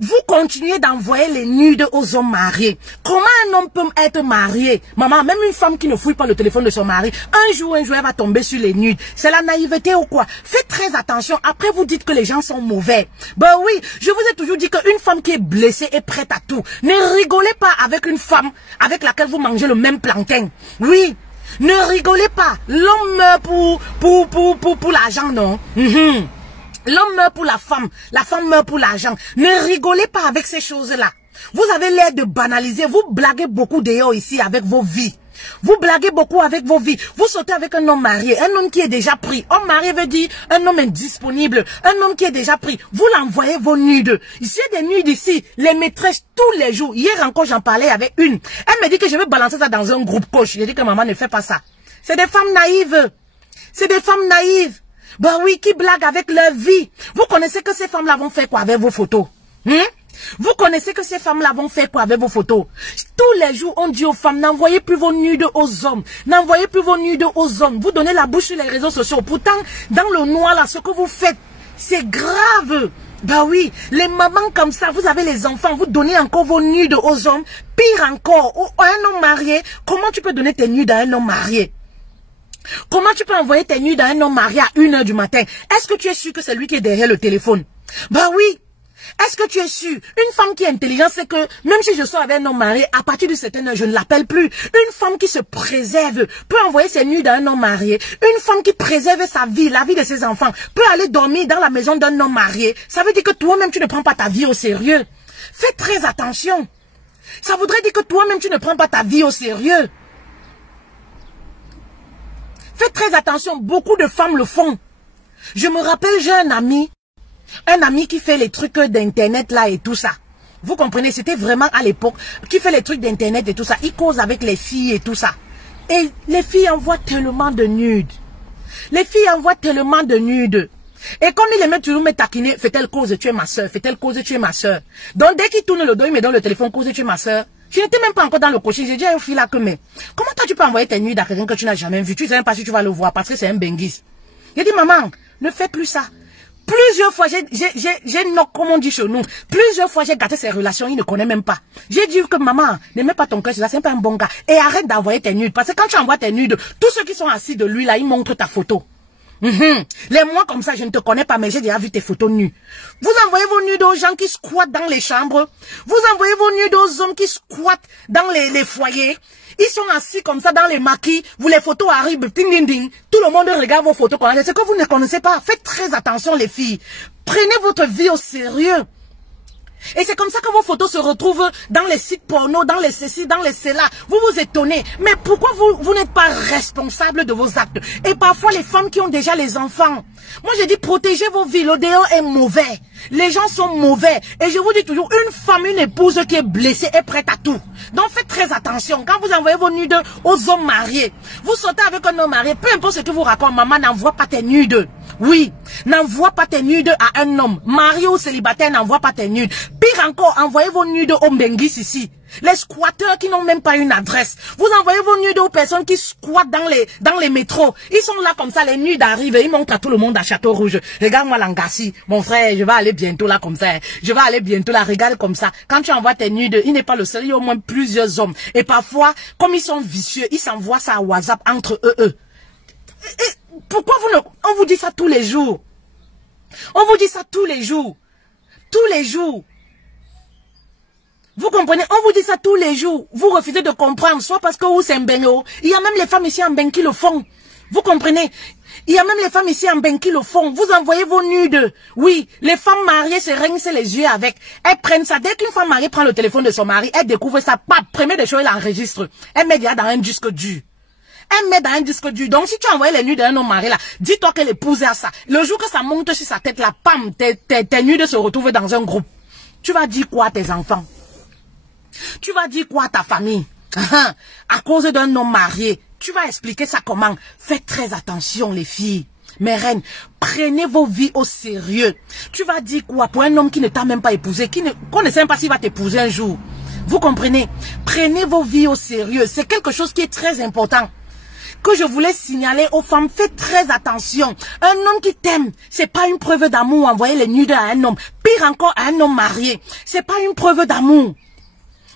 vous continuez d'envoyer les nudes aux hommes mariés. Comment un homme peut être marié? Maman, même une femme qui ne fouille pas le téléphone de son mari, un jour, elle va tomber sur les nudes. C'est la naïveté ou quoi? Faites très attention. Après, vous dites que les gens sont mauvais. Ben oui, je vous ai toujours dit qu'une femme qui est blessée est prête à tout. Ne rigolez pas avec une femme avec laquelle vous mangez le même plantain. Oui. Ne rigolez pas. L'homme meurt pour l'argent, non? L'homme meurt pour la femme meurt pour l'argent. Ne rigolez pas avec ces choses-là. Vous avez l'air de banaliser, vous blaguez beaucoup dehors ici avec vos vies. Vous blaguez beaucoup avec vos vies. Vous sautez avec un homme marié, un homme qui est déjà pris. Homme marié veut dire un homme indisponible, un homme qui est déjà pris. Vous l'envoyez vos nudes. J'ai des nudes ici, les maîtresses tous les jours. Hier encore, j'en parlais avec une. Elle me dit que je vais balancer ça dans un groupe coach. J'ai dit que maman ne fait pas ça. C'est des femmes naïves. C'est des femmes naïves. Ben oui, qui blaguent avec leur vie. Vous connaissez que ces femmes-là vont faire quoi avec vos photos? Vous connaissez que ces femmes-là vont faire quoi avec vos photos? Tous les jours, on dit aux femmes, n'envoyez plus vos nudes aux hommes. N'envoyez plus vos nudes aux hommes. Vous donnez la bouche sur les réseaux sociaux. Pourtant, dans le noir, là, ce que vous faites, c'est grave. Ben oui, les mamans comme ça, vous avez les enfants, vous donnez encore vos nudes aux hommes. Pire encore, un homme marié, comment tu peux donner tes nudes à un homme marié? Comment tu peux envoyer tes nudes à un homme marié à 1 h du matin? Est-ce que tu es sûr que c'est lui qui est derrière le téléphone? Bah oui. Est-ce que tu es sûr? Une femme qui est intelligente, c'est que même si je sors avec un homme marié, à partir d'une certaine heure, je ne l'appelle plus. Une femme qui se préserve peut envoyer ses nudes à un homme marié. Une femme qui préserve sa vie, la vie de ses enfants, peut aller dormir dans la maison d'un homme marié. Ça veut dire que toi-même, tu ne prends pas ta vie au sérieux. Fais très attention. Ça voudrait dire que toi-même, tu ne prends pas ta vie au sérieux. Faites très attention, beaucoup de femmes le font. Je me rappelle, j'ai un ami qui fait les trucs d'internet là et tout ça. Vous comprenez, c'était vraiment à l'époque, qui fait les trucs d'internet et tout ça. Il cause avec les filles et tout ça. Et les filles envoient tellement de nudes. Les filles envoient tellement de nudes. Et comme il aimait toujours me taquiner, fait-elle cause, tu es ma soeur, fait-elle cause, tu es ma soeur. Donc dès qu'il tourne le dos, il me donne le téléphone, cause, tu es ma soeur. Je n'étais même pas encore dans le coaching. J'ai dit à une fille là que, mais comment toi tu peux envoyer tes nudes à quelqu'un que tu n'as jamais vu? Tu ne sais même pas si tu vas le voir parce que c'est un benguis. J'ai dit, maman, ne fais plus ça. Plusieurs fois, comme on dit chez nous, plusieurs fois j'ai gâté ses relations, il ne connaît même pas. J'ai dit que maman, ne mets pas ton cœur sur ça, c'est pas un bon gars. Et arrête d'envoyer tes nudes. Parce que quand tu envoies tes nudes, tous ceux qui sont assis de lui là, ils montrent ta photo. Les mois comme ça, je ne te connais pas, mais j'ai déjà vu tes photos nues. Vous envoyez vos nudes aux gens qui squattent dans les chambres. Vous envoyez vos nudes aux hommes qui squattent dans les foyers. Ils sont assis comme ça dans les maquis. Vous, les photos arrivent, ding, ding, ding. Tout le monde regarde vos photos. C'est que vous ne connaissez pas. Faites très attention, les filles. Prenez votre vie au sérieux. Et c'est comme ça que vos photos se retrouvent dans les sites porno, dans les ceci, dans les cela. Vous vous étonnez. Mais pourquoi vous n'êtes pas responsable de vos actes? Et parfois, les femmes qui ont déjà les enfants. Moi, je dis, protégez vos vies. L'odéo est mauvais. Les gens sont mauvais. Et je vous dis toujours, une femme, une épouse qui est blessée est prête à tout. Donc, faites très attention. Quand vous envoyez vos nudes aux hommes mariés, vous sautez avec un homme marié, peu importe ce que vous racontez, maman n'envoie pas tes nudes. Oui, n'envoie pas tes nudes à un homme. Marié ou célibataire, n'envoie pas tes nudes. Pire encore, envoyez vos nudes aux Mbenguis ici. Les squatteurs qui n'ont même pas une adresse. Vous envoyez vos nudes aux personnes qui squattent dans les métros. Ils sont là comme ça, les nudes arrivent et ils montrent à tout le monde à Château Rouge. Regarde-moi l'Angassi, mon frère, je vais aller bientôt là comme ça. Je vais aller bientôt là, regarde comme ça. Quand tu envoies tes nudes, il n'est pas le seul, il y a au moins plusieurs hommes. Et parfois, comme ils sont vicieux, ils s'envoient ça à WhatsApp entre eux. Pourquoi on vous dit ça tous les jours? On vous dit ça tous les jours. Tous les jours. Vous comprenez? On vous dit ça tous les jours. Vous refusez de comprendre, soit parce que vous c'est un bengo. Il y a même les femmes ici en ben qui le font. Vous comprenez? Il y a même les femmes ici en ben qui le font. Vous envoyez vos nudes. Oui, les femmes mariées se rincent les yeux avec. Elles prennent ça. Dès qu'une femme mariée prend le téléphone de son mari, elle découvre ça. Pas première des choses, elle enregistre. Elle met déjà dans un disque dur. Elle met dans un disque dur. Donc, si tu envoies les nudes d'un homme marié là, dis-toi qu'elle épouse à ça. Le jour que ça monte sur sa tête là, pam, tes nudes se retrouvent dans un groupe. Tu vas dire quoi à tes enfants? Tu vas dire quoi à ta famille? À cause d'un homme marié. Tu vas expliquer ça comment? Faites très attention les filles. Mes reines, prenez vos vies au sérieux. Tu vas dire quoi pour un homme qui ne t'a même pas épousé, qu'on ne sait même pas s'il va t'épouser un jour? Vous comprenez? Prenez vos vies au sérieux. C'est quelque chose qui est très important. Que je voulais signaler aux femmes, faites très attention. Un homme qui t'aime, c'est pas une preuve d'amour, envoyer les nudes à un homme. Pire encore à un homme marié, c'est pas une preuve d'amour.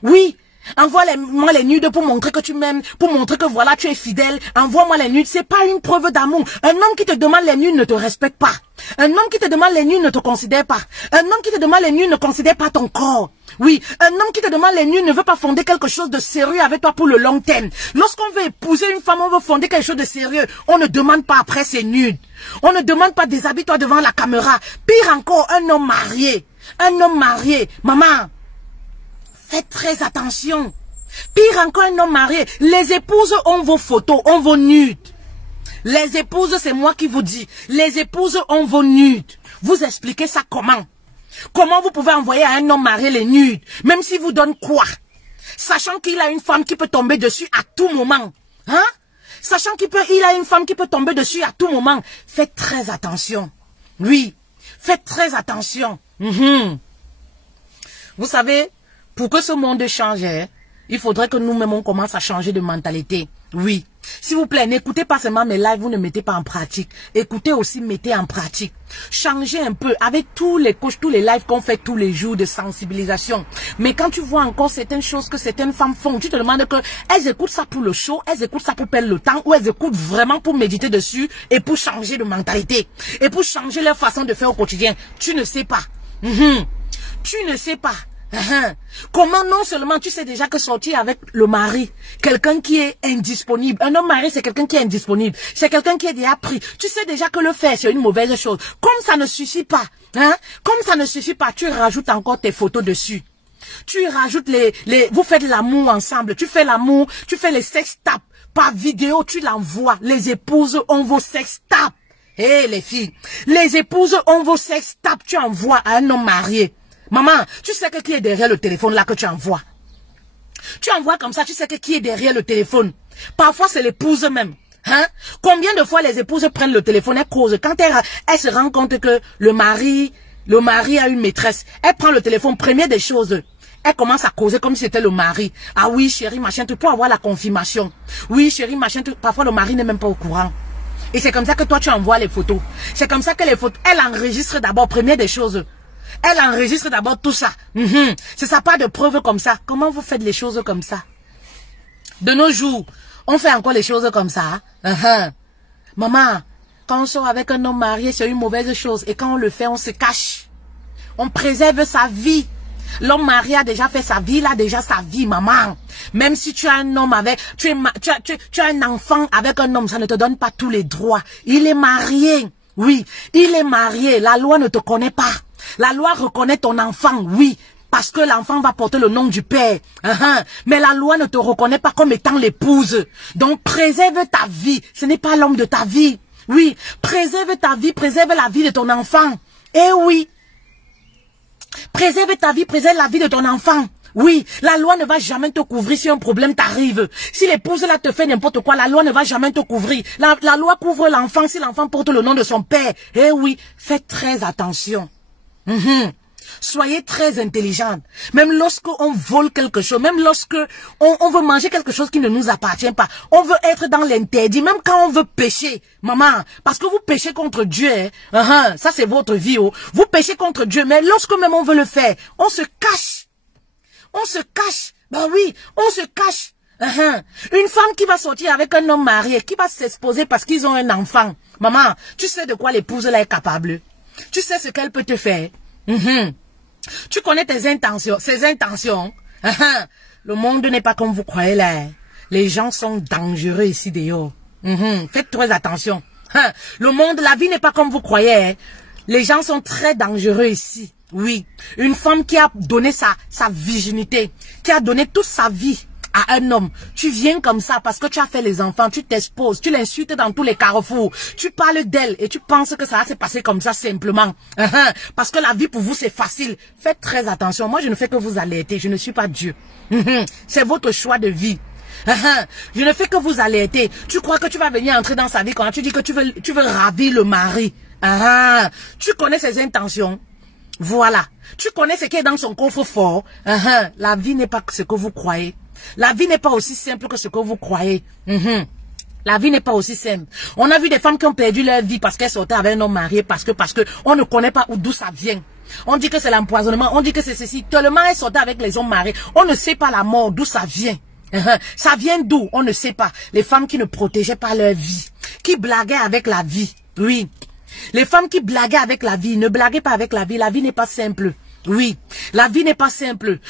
Oui, envoie-moi les nudes pour montrer que tu m'aimes, pour montrer que voilà, tu es fidèle. Envoie-moi les nudes, c'est pas une preuve d'amour. Un homme qui te demande les nudes ne te respecte pas. Un homme qui te demande les nudes ne te considère pas. Un homme qui te demande les nudes ne considère pas ton corps. Oui, un homme qui te demande les nudes ne veut pas fonder quelque chose de sérieux avec toi pour le long terme. Lorsqu'on veut épouser une femme, on veut fonder quelque chose de sérieux. On ne demande pas après ses nudes. On ne demande pas déshabille-toi devant la caméra. Pire encore, un homme marié. Un homme marié. Maman, faites très attention. Pire encore, un homme marié. Les épouses ont vos photos, ont vos nudes. Les épouses, c'est moi qui vous dis. Les épouses ont vos nudes. Vous expliquez ça comment? Comment vous pouvez envoyer à un homme marié les nudes? Même s'il vous donne quoi? Sachant qu'il a une femme qui peut tomber dessus à tout moment. Hein? Sachant qu'il a une femme qui peut tomber dessus à tout moment. Faites très attention. Oui. Faites très attention. Vous savez, pour que ce monde change, il faudrait que nous-mêmes on commence à changer de mentalité. Oui. S'il vous plaît, n'écoutez pas seulement mes lives, vous ne mettez pas en pratique. Écoutez aussi, mettez en pratique. Changez un peu avec tous les coachs, tous les lives qu'on fait tous les jours de sensibilisation. Mais quand tu vois encore certaines choses que certaines femmes font, tu te demandes que elles écoutent ça pour le show, elles écoutent ça pour perdre le temps, ou elles écoutent vraiment pour méditer dessus et pour changer de mentalité. Et pour changer leur façon de faire au quotidien. Tu ne sais pas. Tu ne sais pas. Comment non seulement tu sais déjà que sortir avec le mari, quelqu'un qui est indisponible, un homme marié c'est quelqu'un qui est indisponible, c'est quelqu'un qui est déjà pris, tu sais déjà que le faire c'est une mauvaise chose. Comme ça ne suffit pas, comme ça ne suffit pas, tu rajoutes encore tes photos dessus. Tu rajoutes vous faites l'amour ensemble, tu fais l'amour, tu fais les sextapes par vidéo, tu l'envoies. Les épouses ont vos sextapes. Les filles, les épouses ont vos sextapes, tu envoies à un homme marié. Maman, tu sais que qui est derrière le téléphone là que tu envoies? Tu envoies comme ça, tu sais que qui est derrière le téléphone? Parfois, c'est l'épouse même. Combien de fois les épouses prennent le téléphone, elles causent? Quand elle se rend compte que le mari a une maîtresse, elle prend le téléphone, première des choses, elle commence à causer comme si c'était le mari. Ah oui, chérie, machin, tu peux avoir la confirmation. Oui, chérie, machin, parfois le mari n'est même pas au courant. Et c'est comme ça que toi, tu envoies les photos. C'est comme ça que les photos, elle enregistre d'abord, première des choses. Elle enregistre d'abord tout ça. C'est ça, pas de preuves comme ça. Comment vous faites les choses comme ça? De nos jours, on fait encore les choses comme ça. Maman, quand on sort avec un homme marié, c'est une mauvaise chose. Et quand on le fait, on se cache. On préserve sa vie. L'homme marié a déjà fait sa vie, il a déjà sa vie, maman. Même si tu as un homme avec, tu as un enfant avec un homme, ça ne te donne pas tous les droits. Il est marié. Oui, il est marié. La loi ne te connaît pas. La loi reconnaît ton enfant, oui, parce que l'enfant va porter le nom du père. Mais la loi ne te reconnaît pas comme étant l'épouse. Donc, préserve ta vie. Ce n'est pas l'homme de ta vie. Oui, préserve ta vie, préserve la vie de ton enfant. Eh oui. Préserve ta vie, préserve la vie de ton enfant. Oui, la loi ne va jamais te couvrir si un problème t'arrive. Si l'épouse là te fait n'importe quoi, la loi ne va jamais te couvrir. La loi couvre l'enfant si l'enfant porte le nom de son père. Eh oui, faites très attention. Soyez très intelligente. Même lorsque on vole quelque chose, même lorsque on veut manger quelque chose qui ne nous appartient pas, on veut être dans l'interdit, même quand on veut pécher, maman, parce que vous péchez contre Dieu, hein, ça c'est votre vie, oh. Vous péchez contre Dieu, mais lorsque même on veut le faire, on se cache. On se cache. Ben oui, on se cache. Une femme qui va sortir avec un homme marié, qui va s'exposer parce qu'ils ont un enfant. Maman, tu sais de quoi l'épouse là est capable. Tu sais ce qu'elle peut te faire. Tu connais tes intentions, ses intentions. Le monde n'est pas comme vous croyez là. Les gens sont dangereux ici dehors. Faites très attention. Le monde, la vie n'est pas comme vous croyez. Les gens sont très dangereux ici. Oui, une femme qui a donné sa virginité, qui a donné toute sa vie à un homme. Tu viens comme ça parce que tu as fait les enfants, tu t'exposes, tu l'insultes dans tous les carrefours, tu parles d'elle et tu penses que ça va se passer comme ça simplement. Parce que la vie pour vous c'est facile. Faites très attention. Moi je ne fais que vous alerter, je ne suis pas Dieu. C'est votre choix de vie. Je ne fais que vous alerter. Tu crois que tu vas venir entrer dans sa vie quand tu dis que tu veux ravir le mari. Tu connais ses intentions. Voilà. Tu connais ce qui est dans son coffre-fort. La vie n'est pas ce que vous croyez. La vie n'est pas aussi simple que ce que vous croyez. La vie n'est pas aussi simple. On a vu des femmes qui ont perdu leur vie parce qu'elles sortaient avec un homme marié, parce que on ne connaît pas d'où ça vient. On dit que c'est l'empoisonnement, on dit que c'est ceci. Tellement elles sortaient avec les hommes mariés. On ne sait pas la mort, d'où ça vient. Ça vient d'où? On ne sait pas. Les femmes qui ne protégeaient pas leur vie, qui blaguaient avec la vie. Oui. Les femmes qui blaguaient avec la vie, ne blaguez pas avec la vie. La vie n'est pas simple. Oui, la vie n'est pas simple.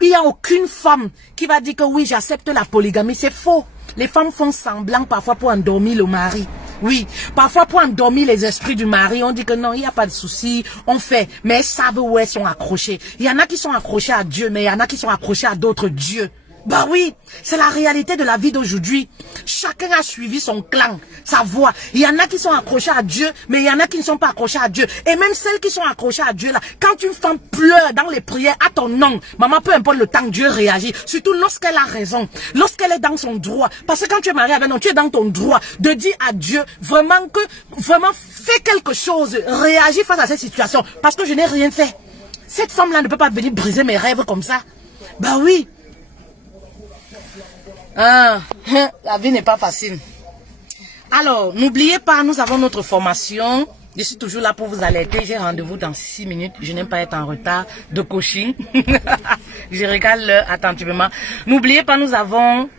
Il n'y a aucune femme qui va dire que oui, j'accepte la polygamie. C'est faux. Les femmes font semblant parfois pour endormir le mari. Oui, parfois pour endormir les esprits du mari. On dit que non, il n'y a pas de souci, on fait. Mais elles savent où elles sont accrochées. Il y en a qui sont accrochés à Dieu, mais il y en a qui sont accrochés à d'autres dieux. Bah oui, c'est la réalité de la vie d'aujourd'hui. Chacun a suivi son clan, sa voie. Il y en a qui sont accrochés à Dieu, mais il y en a qui ne sont pas accrochés à Dieu. Et même celles qui sont accrochées à Dieu là, quand une femme pleure dans les prières à ton nom, maman, peu importe le temps, Dieu réagit. Surtout lorsqu'elle a raison, lorsqu'elle est dans son droit. Parce que quand tu es marié avec un homme, tu es dans ton droit de dire à Dieu vraiment fais quelque chose, réagis face à cette situation. Parce que je n'ai rien fait. Cette femme-là ne peut pas venir briser mes rêves comme ça. Bah oui. La vie n'est pas facile. Alors, n'oubliez pas, nous avons notre formation. Je suis toujours là pour vous alerter. J'ai rendez-vous dans 6 minutes. Je n'aime pas être en retard de coaching. Je regarde l'heure attentivement. N'oubliez pas, nous avons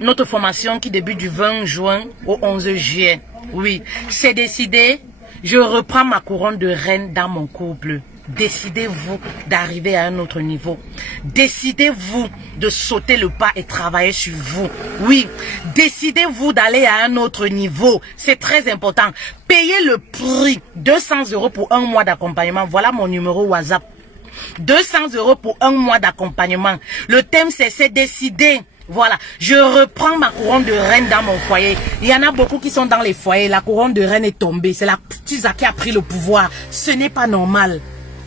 notre formation qui débute du 20 juin au 11 juillet. Oui, c'est décidé. Je reprends ma couronne de reine dans mon couple. Décidez-vous d'arriver à un autre niveau. Décidez-vous de sauter le pas et travailler sur vous. Oui, décidez-vous d'aller à un autre niveau. C'est très important. Payez le prix. 200 € pour un mois d'accompagnement. Voilà mon numéro WhatsApp. 200 € pour un mois d'accompagnement. Le thème c'est décider. Voilà, je reprends ma couronne de reine dans mon foyer. Il y en a beaucoup qui sont dans les foyers. La couronne de reine est tombée. C'est la petite qui a pris le pouvoir. Ce n'est pas normal.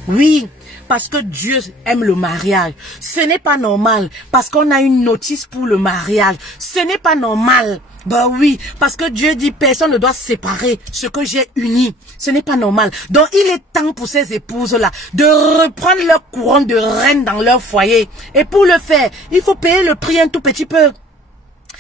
Oui, parce que Dieu aime le mariage. Ce n'est pas normal parce qu'on a une notice pour le mariage. Ce n'est pas normal. Bah oui, parce que Dieu dit personne ne doit séparer ce que j'ai uni. Ce n'est pas normal. Donc il est temps pour ces épouses-là de reprendre leur couronne de reine dans leur foyer. Et pour le faire, il faut payer le prix un tout petit peu.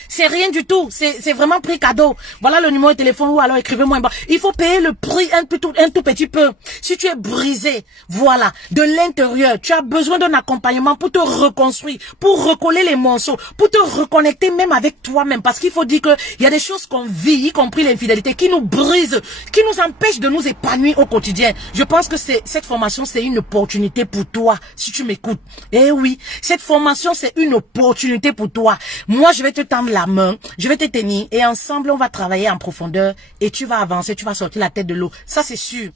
C'est rien du tout, c'est vraiment prix cadeau. Voilà le numéro de téléphone ou alors écrivez-moi en bas. Il faut payer le prix un tout petit peu. Si tu es brisé, voilà, de l'intérieur, tu as besoin d'un accompagnement pour te reconstruire, pour recoller les morceaux, pour te reconnecter même avec toi-même. Parce qu'il faut dire qu'il y a des choses qu'on vit, y compris l'infidélité, qui nous brisent, qui nous empêchent de nous épanouir au quotidien. Je pense que cette formation, c'est une opportunité pour toi, si tu m'écoutes. Eh oui, cette formation, c'est une opportunité pour toi. Moi, je vais te tendre la main, je vais te tenir et ensemble on va travailler en profondeur et tu vas avancer, tu vas sortir la tête de l'eau. Ça c'est sûr.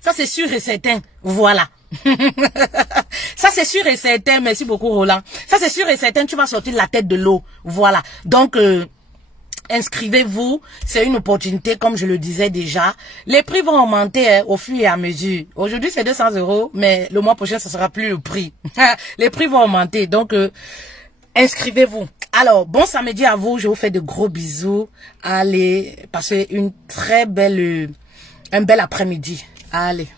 Ça c'est sûr et certain. Voilà. Ça c'est sûr et certain. Merci beaucoup Roland. Ça c'est sûr et certain, tu vas sortir la tête de l'eau. Voilà. Donc inscrivez-vous, c'est une opportunité, comme je le disais déjà. Les prix vont augmenter au fur et à mesure. Aujourd'hui, c'est 200 €, mais le mois prochain, ce sera plus le prix. Les prix vont augmenter, donc inscrivez-vous. Alors, bon samedi à vous, je vous fais de gros bisous. Allez, passez une très belle, un bel après-midi. Allez.